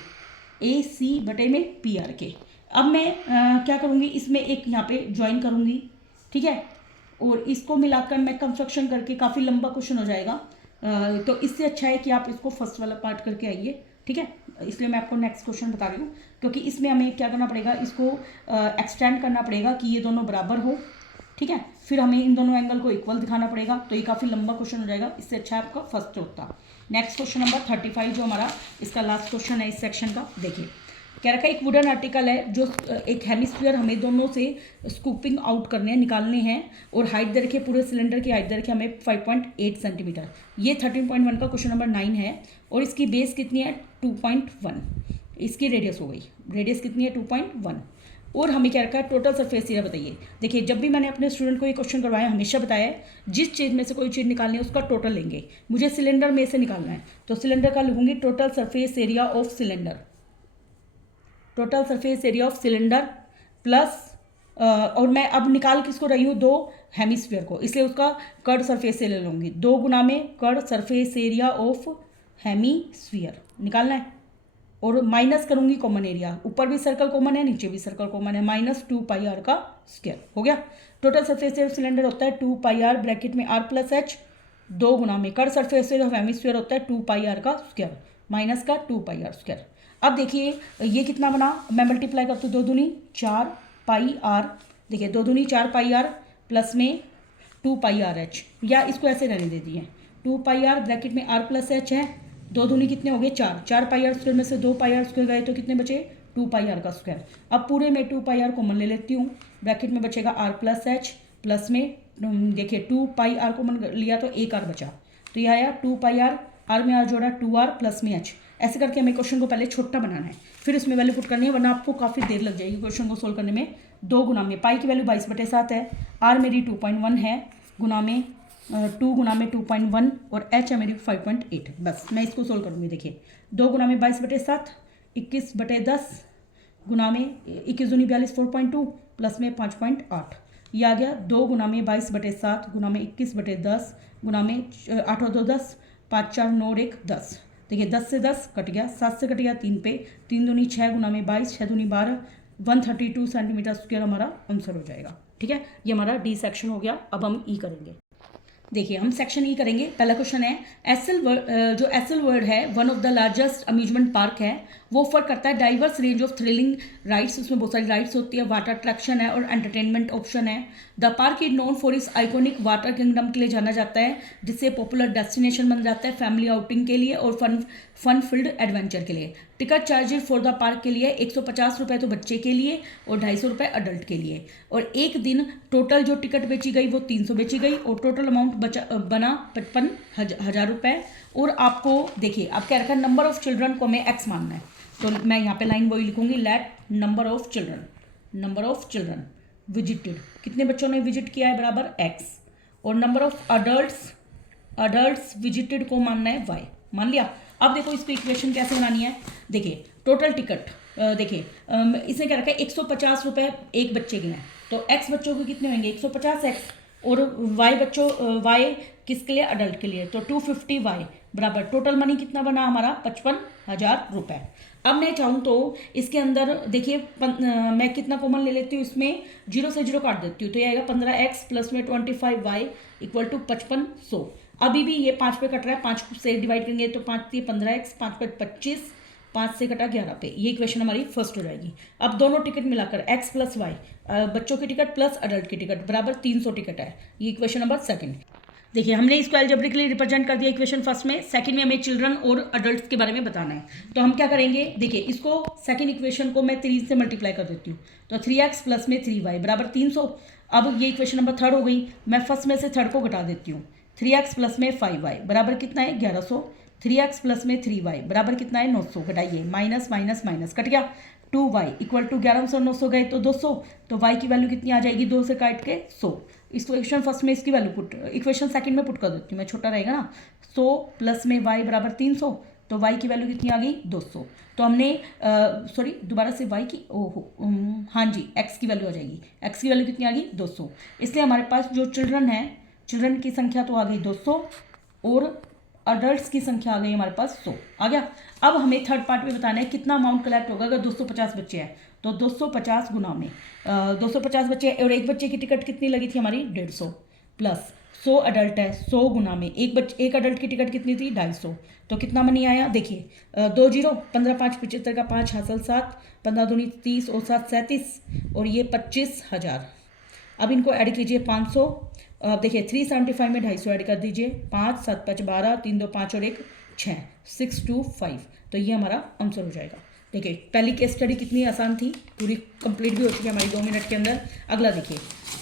AC बटे में PR के। अब मैं क्या करूँगी? इसमें एक यहाँ पे ज्वाइन करूँगी, ठीक है, और इसको मिलाकर मैं कंस्ट्रक्शन करके, काफ़ी लंबा क्वेश्चन हो जाएगा, तो इससे अच्छा है कि आप इसको फर्स्ट वाला पार्ट करके आइए, ठीक है। इसलिए मैं आपको नेक्स्ट क्वेश्चन बता रही हूँ, क्योंकि इसमें हमें क्या करना पड़ेगा? इसको एक्सटेंड करना पड़ेगा कि ये दोनों बराबर हो, ठीक है। फिर हमें इन दोनों एंगल को इक्वल दिखाना पड़ेगा, तो ये काफ़ी लंबा क्वेश्चन हो जाएगा। इससे अच्छा है आपका फर्स्ट होता। नेक्स्ट क्वेश्चन नंबर 35 जो हमारा इसका लास्ट क्वेश्चन है इस सेक्शन का। देखिए क्या रखा है? एक वुडन आर्टिकल है, जो एक हेमिस्फीयर हमें दोनों से स्कूपिंग आउट करने हैं, निकालने हैं, और हाइट दे रखी है, पूरे सिलेंडर की हाइट दे रखी है हमें 5.8 सेंटीमीटर। ये 13.1 का क्वेश्चन नंबर 9 है। और इसकी बेस कितनी है? 2.1। इसकी रेडियस हो गई, रेडियस कितनी है? 2.1। और हमें क्या रखा है? टोटल सरफेस एरिया बताइए। देखिए जब भी मैंने अपने स्टूडेंट को ये क्वेश्चन करवाया, हमेशा बताया है जिस चीज़ में से कोई चीज़ निकालनी है उसका टोटल लेंगे। मुझे सिलेंडर में से निकालना है, तो सिलेंडर का लिखूंगी total surface area of cylinder, total surface area of cylinder plus, और मैं अब निकाल किसको रही हूँ? दो हेमिस्फीयर को, इसलिए उसका कर्ड सरफेस एरिया लूँगी। 2 गुना में curved surface area of hemisphere निकालना है। और माइनस करूँगी कॉमन एरिया, ऊपर भी सर्कल कॉमन है, नीचे भी सर्कल कॉमन है, -2πr का स्क्वायर हो गया। Total surface area of cylinder होता है 2πr ब्रैकेट में r + h, 2 गुना में curved surface area of hemisphere होता है 2πr का स्क्वायर माइनस का 2πr स्क्वायर। अब देखिए ये कितना बना? मैं मल्टीप्लाई करती हूँ, 2 दूनी 4πr, देखिए 2 दूनी 4πr प्लस में 2πrh, या इसको ऐसे रहने दे दिए 2πr ब्रैकेट में r + h है। 2 दूनी कितने हो गए? 4πr स्क्वायर में से 2πr स्क्वायर गए तो कितने बचे? 2πr का स्क्वायर। अब पूरे में 2πr कॉमन ले लेती हूँ, ब्रैकेट में बचेगा r + h प्लस में देखिए 2πr कॉमन लिया तो एक r बचा, तो यह आया 2πr, r में r जोड़ा 2r प्लस में h। ऐसे करके हमें क्वेश्चन को पहले छोटा बनाना है, फिर उसमें वैल्यू पुट करनी है, वरना आपको काफ़ी देर लग जाएगी क्वेश्चन को सोल्व करने में। 2 गुना में पाई की वैल्यू 22/7 है, r मेरी 2.1 है, गुना में 2 गुना में 2.1 और h है मेरी 5.8। बस मैं इसको सोल्व करूँगी। देखिए 2 गुना में 22/7, 21/10 गुना में 21 दूनी 42 4.2 प्लस में 5.8, ये आ गया 2 गुना में 22/7 गुना में 21/10 गुना में 8 और 2 10, 5 4 9 और 1 10। देखिए 10 से 10 कट गया, 7 से कट गया 3 पे, 3 दूनी 6 गुना में 22, 6 दूनी 12, 132 सेंटीमीटर स्क्वायर हमारा आंसर हो जाएगा। ठीक है, ये हमारा डी सेक्शन हो गया। अब हम ई करेंगे। देखिए हम सेक्शन ई करेंगे। पहला क्वेश्चन है एसएल जो एसएल वर्ल्ड है one of the largest amusement park है, वो ऑफर करता है diverse range of thrilling rides, उसमें बहुत सारी राइड्स होती है, वाटर अट्रैक्शन है और एंटरटेनमेंट ऑप्शन है। The park is known for इस आइकॉनिक वाटर किंगडम के लिए जाना जाता है, जिससे पॉपुलर डेस्टिनेशन बन जाता है फैमिली आउटिंग के लिए और फन फील्ड एडवेंचर के लिए। Ticket charges for the park के लिए 150 रुपये तो बच्चे के लिए और 250 रुपये अडल्ट के लिए। और एक दिन टोटल जो टिकट बेची गई वो 300 बेची गई और टोटल अमाउंट बना 55,000 रुपये। और आपको देखिए अब क्या रखा है, नंबर ऑफ चिल्ड्रन को हमें एक्स मानना है, तो मैं यहाँ पे लाइन वही लिखूंगी, let number of children visited, कितने बच्चों ने विजिट किया है बराबर एक्स, और नंबर ऑफ अडल्ट्स विजिटेड को मानना है वाई, मान लिया। अब देखो इसको इक्वेशन कैसे बनानी है। देखिए टोटल टिकट देखिए इसने क्या रखा है 150 रुपये एक बच्चे के हैं, तो एक्स बच्चों के कितने होंगे 150 एक्स, और वाई किसके लिए अडल्ट के लिए, तो 250 वाई बराबर टोटल मनी कितना बना हमारा 55,000 रुपये। अब मैं चाहूँ तो इसके अंदर देखिए मैं कितना कॉमन ले लेती हूँ, इसमें 0 से 0 काट देती हूँ, तो ये आएगा 15x प्लस में 25y इक्वल टू 5500। अभी भी ये 5 पे कट रहा है, 5 से डिवाइड करेंगे तो 5 से 15x, 5 पे 25 5 से कटा 11 पे, ये इक्वेशन हमारी फर्स्ट हो जाएगी। अब दोनों टिकट मिलाकर x प्लस वाई, बच्चों की टिकट प्लस अडल्ट की टिकट बराबर 300 टिकट है, ये इक्वेशन नंबर सेकंड। देखिए हमने इसको एल्जेब्रिकली रिप्रेजेंट कर दिया इक्वेशन फर्स्ट में, सेकंड में हमें चिल्ड्रन और अडल्ट्स के बारे में बताना है। तो हम क्या करेंगे, देखिए इसको सेकंड इक्वेशन को मैं 3 से मल्टीप्लाई कर देती हूँ, तो 3x प्लस में 3y बराबर 300। अब ये इक्वेशन नंबर थर्ड हो गई, मैं फर्स्ट में से थर्ड को घटा देती हूँ, 3x प्लस में 5y बराबर कितना है 1100, 3x प्लस में 3y बराबर कितना है 900, घटाइए माइनस माइनस माइनस कट गया, 2y इक्वल टू 1100 900 गए तो 200, तो y की वैल्यू कितनी आ जाएगी 2 से काट के 100। इक्वेशन फर्स्ट में इसकी वैल्यू पुट, इक्वेशन सेकंड में पुट कर देती हूँ मैं, छोटा रहेगा ना, 100 प्लस में y बराबर 300, तो y की वैल्यू कितनी आ गई 200। तो हमने सॉरी दोबारा से y की हाँ जी x की वैल्यू आ जाएगी, x की वैल्यू कितनी आ गई 200। इसलिए हमारे पास जो चिल्ड्रन है, चिल्ड्रन की संख्या तो आ गई 200 और अडल्ट्स की संख्या आ गई हमारे पास 100 आ गया। अब हमें थर्ड पार्ट में बताना है कितना अमाउंट कलेक्ट होगा अगर 250 बच्चे हैं, तो 250 गुना में 250 बच्चे और एक बच्चे की टिकट कितनी लगी थी हमारी 150 प्लस 100 अडल्ट है, 100 गुना में एक अडल्ट की टिकट कितनी थी 250, तो कितना मनी आया देखिए 2 जीरो 15 5 75 का 5 हासिल 7, 15 दूनी 30 और 7 37 और ये 25,000। अब इनको ऐड कीजिए 500, देखिए 375 में 250 ऐड कर दीजिए, 5 7 5 12 3 2 5 और 1 6 625, तो ये हमारा आंसर हो जाएगा। देखिए पहली केस स्टडी कितनी आसान थी, पूरी कंप्लीट भी हो चुकी है हमारी 2 मिनट के अंदर। अगला देखिए,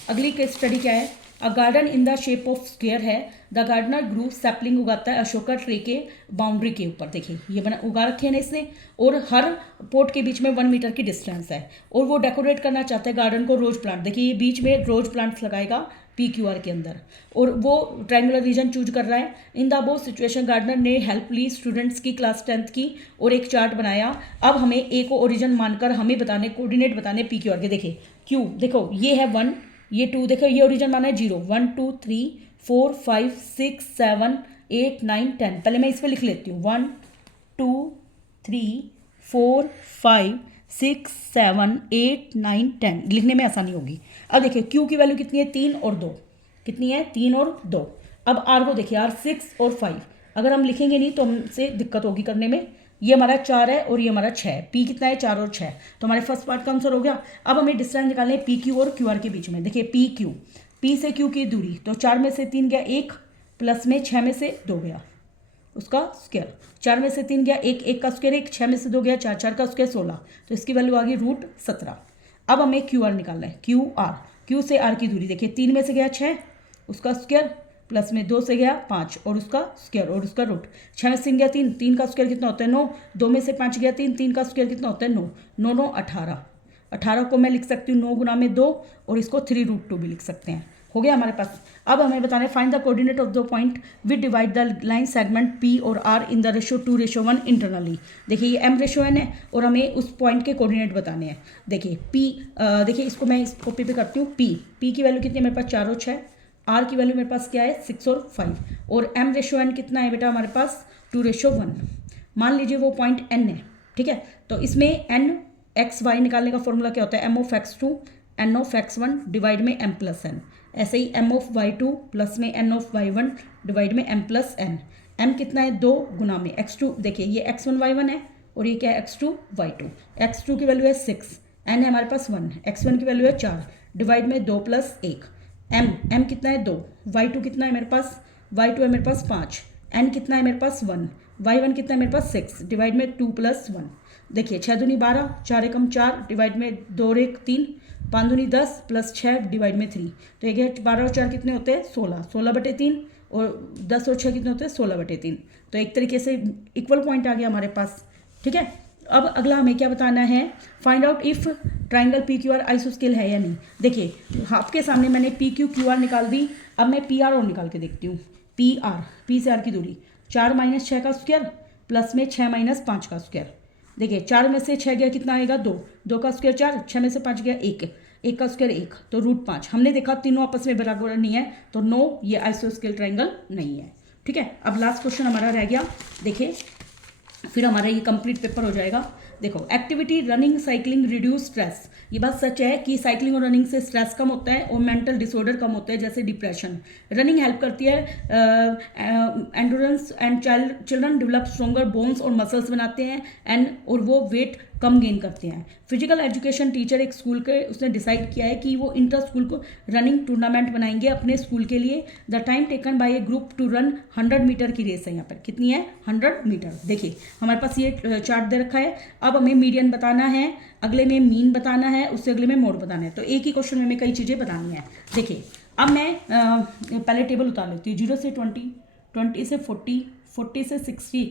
अगली केस स्टडी क्या है, a garden in the shape of square है, द गार्डनर ग्रू सैपलिंग उगाता है अशोका ट्री के बाउंड्री के ऊपर। देखिए ये बना उगा रखे हैं ना इसने, और हर पोट के बीच में 1 मीटर की डिस्टेंस है, और वो डेकोरेट करना चाहता है गार्डन को रोज प्लांट। देखिए ये बीच में रोज प्लांट्स लगाएगा PQR के अंदर, और वो ट्रायंगुलर रीजन चूज कर रहा है। In the above situation gardener ने हेल्प ली स्टूडेंट्स की क्लास 10th की और एक चार्ट बनाया। अब हमें ए को ओरिजिन मानकर हमें बताने कोऑर्डिनेट बताने PQR के। देखिए क्यू देखो ये है 1, ये 2, देखो ये ओरिजिन माना है 0 1 2 3 4 5 6 7 8 9 10। पहले मैं इस पर लिख लेती हूँ 1 2 3 4 5 6 7 8 9 10, लिखने में आसानी होगी। अब देखिए क्यू की वैल्यू कितनी है 3 और 2, कितनी है 3 और 2। अब आर को देखिए आर 6 और 5, अगर हम लिखेंगे नहीं तो हमसे दिक्कत होगी करने में। ये हमारा 4 है और ये हमारा 6 है, पी कितना है 4 और 6, तो हमारे फर्स्ट पार्ट का आंसर हो गया। अब हमें डिस्टेंस निकालना है PQ और QR के बीच में। देखिए PQ, P से Q की दूरी, तो 4 में से 3 गया 1 प्लस में 6 में से 2 गया उसका स्क्वायर, 4 में से 3 गया 1, 1 का स्क्वायर 1, 6 में से 2 गया 4, 4 का स्क्वायर 16, तो इसकी वैल्यू आ गई √17। अब हमें QR निकालना है, QR, Q से R की दूरी, देखिए 3 में से गया 6 उसका स्क्वायर प्लस में 2 से गया 5 और उसका स्क्वायर और उसका रूट, 6 में से गया 3, 3 का स्क्वायर कितना होता है 9, 2 में से 5 गया 3, 3 का स्क्वायर कितना होता है 9, 9 9 18, 18 को मैं लिख सकती हूँ 9 गुना में 2 और इसको 3√2 भी लिख सकते हैं। हो गया हमारे पास। अब हमें बताना है find the coordinate of the point which divide the line segment P और R in the ratio 2:1 internally. देखिए ये M:n है और हमें उस पॉइंट के कोऑर्डिनेट बताने हैं। देखिए P, देखिए इसको मैं इस कॉपी पे करती हूँ, P की वैल्यू कितनी है मेरे पास 4 और 6, R की वैल्यू मेरे पास क्या है 6 और 5, और M:n कितना है बेटा हमारे पास 2:1। मान लीजिए वो पॉइंट N है, ठीक है, तो इसमें N(x,y) निकालने का फॉर्मूला क्या होता है M(x2) N(x1) डिवाइड में M+n, ऐसे ही M(y2) प्लस में N(y1) डिवाइड में M+n। M कितना है 2 गुना में x2, देखिए ये x1 y1 है और ये क्या है x2 y2, x2 की वैल्यू है 6, n है हमारे पास 1, x1 की वैल्यू है 4 डिवाइड में 2 + 1, m कितना है 2, y2 कितना है मेरे पास, y2 है मेरे पास 5, n कितना है मेरे पास 1, y1 कितना है मेरे पास 6 डिवाइड में 2 + 1। देखिए 6 दूनी 12, 4 एकम 4 डिवाइड में 2 और 1 3, 5 दूनी 10 प्लस 6 डिवाइड में 3, तो ये 12 और 4 कितने होते हैं 16, 16/3 और 10 और 6 कितने होते हैं 16/3, तो एक तरीके से इक्वल पॉइंट आ गया हमारे पास, ठीक है। अब अगला हमें क्या बताना है, find out if triangle PQR आइसोस्केल है या नहीं। देखिए आपके सामने मैंने PQ QR निकाल दी, अब मैं PR और निकाल के देखती हूँ। P से R की दूरी 4 - 6 का स्क्वायर प्लस में 6 - 5 का स्क्वायर। देखिए 4 में से 6 गया कितना आएगा 2, 2 का स्क्वायर 4, 6 में से 5 गया 1, 1 का स्क्वायर 1, तो √5। हमने देखा तीनों आपस में बराबर नहीं है, तो नो ये आइसोस्केल ट्राइंगल नहीं है, ठीक है। अब लास्ट क्वेश्चन हमारा रह गया, देखिए फिर हमारा ये कंप्लीट पेपर हो जाएगा। देखो activity running cycling reduce stress, ये बात सच है कि साइकिलिंग और रनिंग से स्ट्रेस कम होता है और मेंटल डिसऑर्डर कम होते हैं जैसे डिप्रेशन। रनिंग हेल्प करती है endurance and children develop stronger bones और मसल्स बनाते हैं एंड और वो वेट कम गेन करते हैं। फिजिकल एजुकेशन टीचर एक स्कूल के उसने डिसाइड किया है कि वो इंटर स्कूल को रनिंग टूर्नामेंट बनाएंगे अपने स्कूल के लिए। The time taken by a group to run 100 metre की रेस है। यहाँ पर कितनी है? 100 मीटर। देखिए हमारे पास ये चार्ट दे रखा है। अब हमें मीडियन बताना है, अगले में मीन बताना है, उससे अगले में मोड बताना है। तो एक ही क्वेश्चन में हमें कई चीज़ें बतानी है। देखिए अब मैं पहले टेबल उतार लेती हूँ। 0 से 20, 20 से 40, 40 से 60,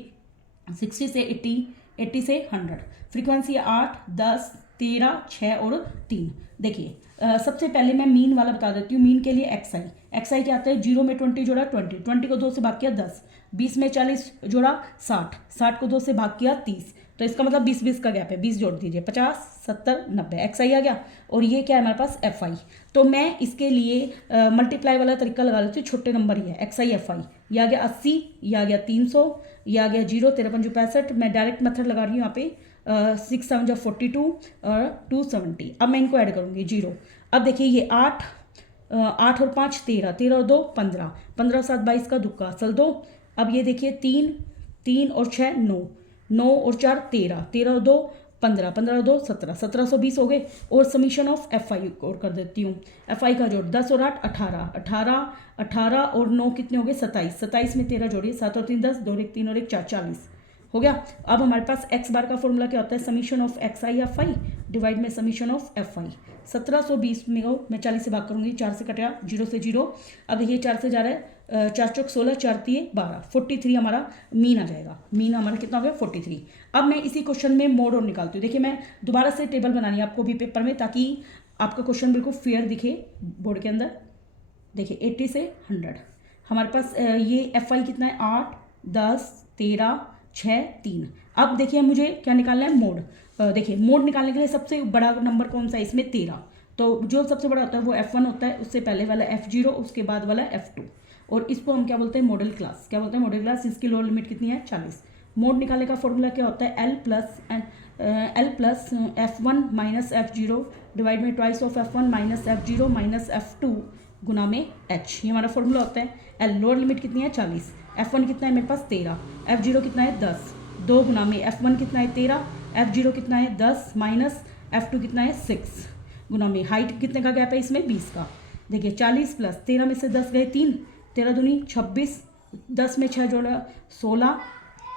60 से 80, 80 से 100। फ्रीक्वेंसी 8, 10, 13, 6 और 3। देखिए सबसे पहले मैं मीन वाला बता देती हूँ। मीन के लिए एक्सआई क्या आता है? 0 में 20 जोड़ा 20, 20 को 2 से भाग किया 10, 20 में 40 जोड़ा 60, 60 को 2 से भाग किया 30। तो इसका मतलब 20-20 का गैप है, 20 जोड़ दीजिए, 50, 70, 90 एक्सआई आ गया। और ये क्या है हमारे पास? एफआई। तो मैं इसके लिए मल्टीप्लाई वाला तरीका लगा लेती हूँ, छोटे नंबर ही है। एक्सआई एफआई ये आ गया 80, ये आ गया 300, ये आ गया 0, 13 पंजे 65। मैं डायरेक्ट मेथड लगा रही हूँ यहाँ पे। 6 7 42 और 270। अब मैं इनको ऐड करूँगी 0। अब देखिए ये 8, 8 और 5 13, 13 और 2 15, 15 और 7 22 का दुक्का असल 2। अब ये देखिए 3, 3 और 6 9, 9 और 4 13, 13 और 2 15, 15 और 2 17, 1720 हो गए। और समीशन ऑफ एफ आई और कर देती हूँ। एफ आई का जोड़ 10 और 8 18, 18, 18 और 9 कितने हो गए? 27, 27 में 13 जोड़िए, 7 और 3 10, 2 और 1 3 और 1 4 40 हो गया। अब हमारे पास एक्स बार का फॉर्मूला क्या होता है? Summation of x I F I divide में समीशन ऑफ एफ आई। 1720 में को मैं 40 से भाग करूंगी, 4 से कटा 0 से 0। अब देखिए 4 से जा रहा है 4 चौक 16, 4 3 12, 43 हमारा मीन आ जाएगा। मीन हमारा कितना हो गया? 43। अब मैं इसी क्वेश्चन में मोड और निकालती हूँ। देखिए मैं दोबारा से टेबल बनानी है आपको भी पेपर में, ताकि आपका क्वेश्चन बिल्कुल फेयर दिखे बोर्ड के अंदर। देखिए 80 से 100 हमारे पास ये एफ आई कितना है? 8, 10, 13, 6, 3। अब देखिए मुझे क्या निकालना है? मोड। देखिए मोड निकालने के लिए सबसे बड़ा नंबर कौन सा है इसमें? 13। तो जो सबसे बड़ा होता है वो F1 होता है, उससे पहले वाला F0, उसके बाद वाला F2। और इसको हम क्या बोलते हैं? Model class. क्या बोलते हैं? Model class. इसकी लोअर लिमिट कितनी है? 40। मोड निकालने का फॉर्मूला क्या होता है? L plus F1 minus F0 divide में twice of F1 minus F0 minus F2 गुना में H। ये हमारा फॉर्मूला होता है। L लोअर लिमिट कितनी है? 40। F1 कितना है मेरे पास? 13। F0 कितना है? 10। 2 गुना में F1 कितना है? 13। F0 कितना है? 10 माइनस F2 कितना है? 6 गुना में हाइट कितने का गैप है इसमें? 20 का। देखिए 40 प्लस 13 में से 10 गए 3, 13 दूनी 26, 10 में 6 जोड़ा 16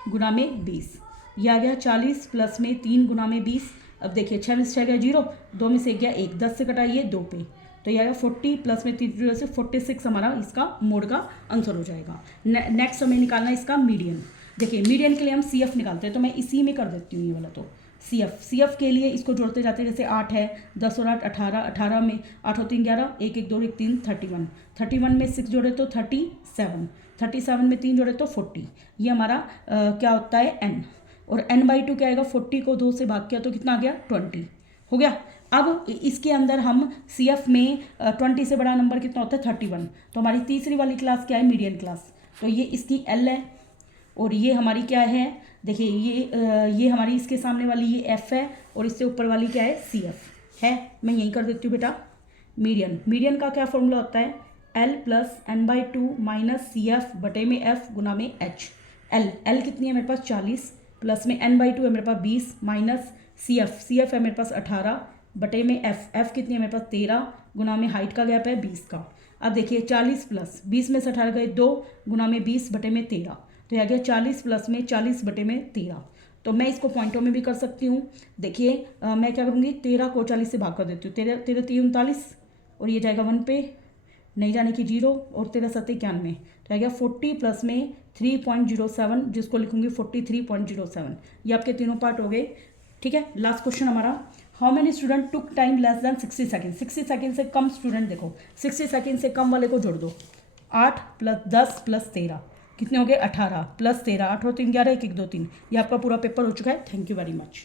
गुना में 20। यह आ गया 40 प्लस में 3 गुना में 20। अब देखिए 6 में से 6 गया 0, 2 में से गया 1, 10 से कटाइए 2 पे, तो यह आएगा 40 प्लस में 3 0 से 46 हमारा इसका मोड का आंसर हो जाएगा। नेक्स्ट हमें निकालना है इसका मीडियन। देखिए मीडियन के लिए हम सी एफ निकालते हैं, तो मैं इसी में कर देती हूँ ये वाला। तो सी एफ के लिए इसको जोड़ते जाते हैं। जैसे 8 है, 10 और 8 18, 18 में 8 और 3 11, 1 1 2 1 3 31, 31 में 6 जोड़े तो 37, 37 में 3 जोड़े तो 40। ये हमारा क्या होता है? एन। और n/2 क्या आएगा? 40 को 2 से भाग किया तो कितना आ गया? 20 हो गया। अब इसके अंदर हम सी एफ में 20 से बड़ा नंबर कितना होता है? 31। तो हमारी तीसरी वाली क्लास क्या है? Median class. तो ये इसकी एल है और ये हमारी क्या है? देखिए ये हमारी इसके सामने वाली ये एफ है और इससे ऊपर वाली क्या है? सी एफ है। मैं यही कर देती हूँ बेटा। मीडियन का क्या फॉर्मूला होता है? L plus n/2 minus C F बटे में एफ गुना में एच। L कितनी है मेरे पास? 40 प्लस में n/2 है मेरे पास 20 माइनस सी एफ है मेरे पास 18 बटे में एफ कितनी है मेरे पास? 13 गुना में हाइट का गैप है 20 का। अब देखिए 40 प्लस 20 में से 18 गए 2 गुना में 20 बटे में 13, तो यह आ गया 40 प्लस में 40 बटे में 13। तो मैं इसको पॉइंटों में भी कर सकती हूँ। देखिए मैं क्या करूँगी? 13 को 40 से भाग कर देती हूँ। 13 3 39 और ये जाएगा 1 पे, नहीं जाने की 0 और 13 7 91, तो आ गया 40 प्लस में 3.07, जिसको लिखूंगी 43.07। ये आपके तीनों पार्ट हो गए। ठीक है। लास्ट क्वेश्चन हमारा, how many student took time less than 60 second. 60 second से कम स्टूडेंट, देखो 60 सेकेंड से कम वाले को जोड़ दो। 8 प्लस 10 प्लस 13 कितने हो गए? 18 प्लस 13, 8 और 3 11, 1 1 2 3। ये आपका पूरा पेपर हो चुका है। Thank you very much.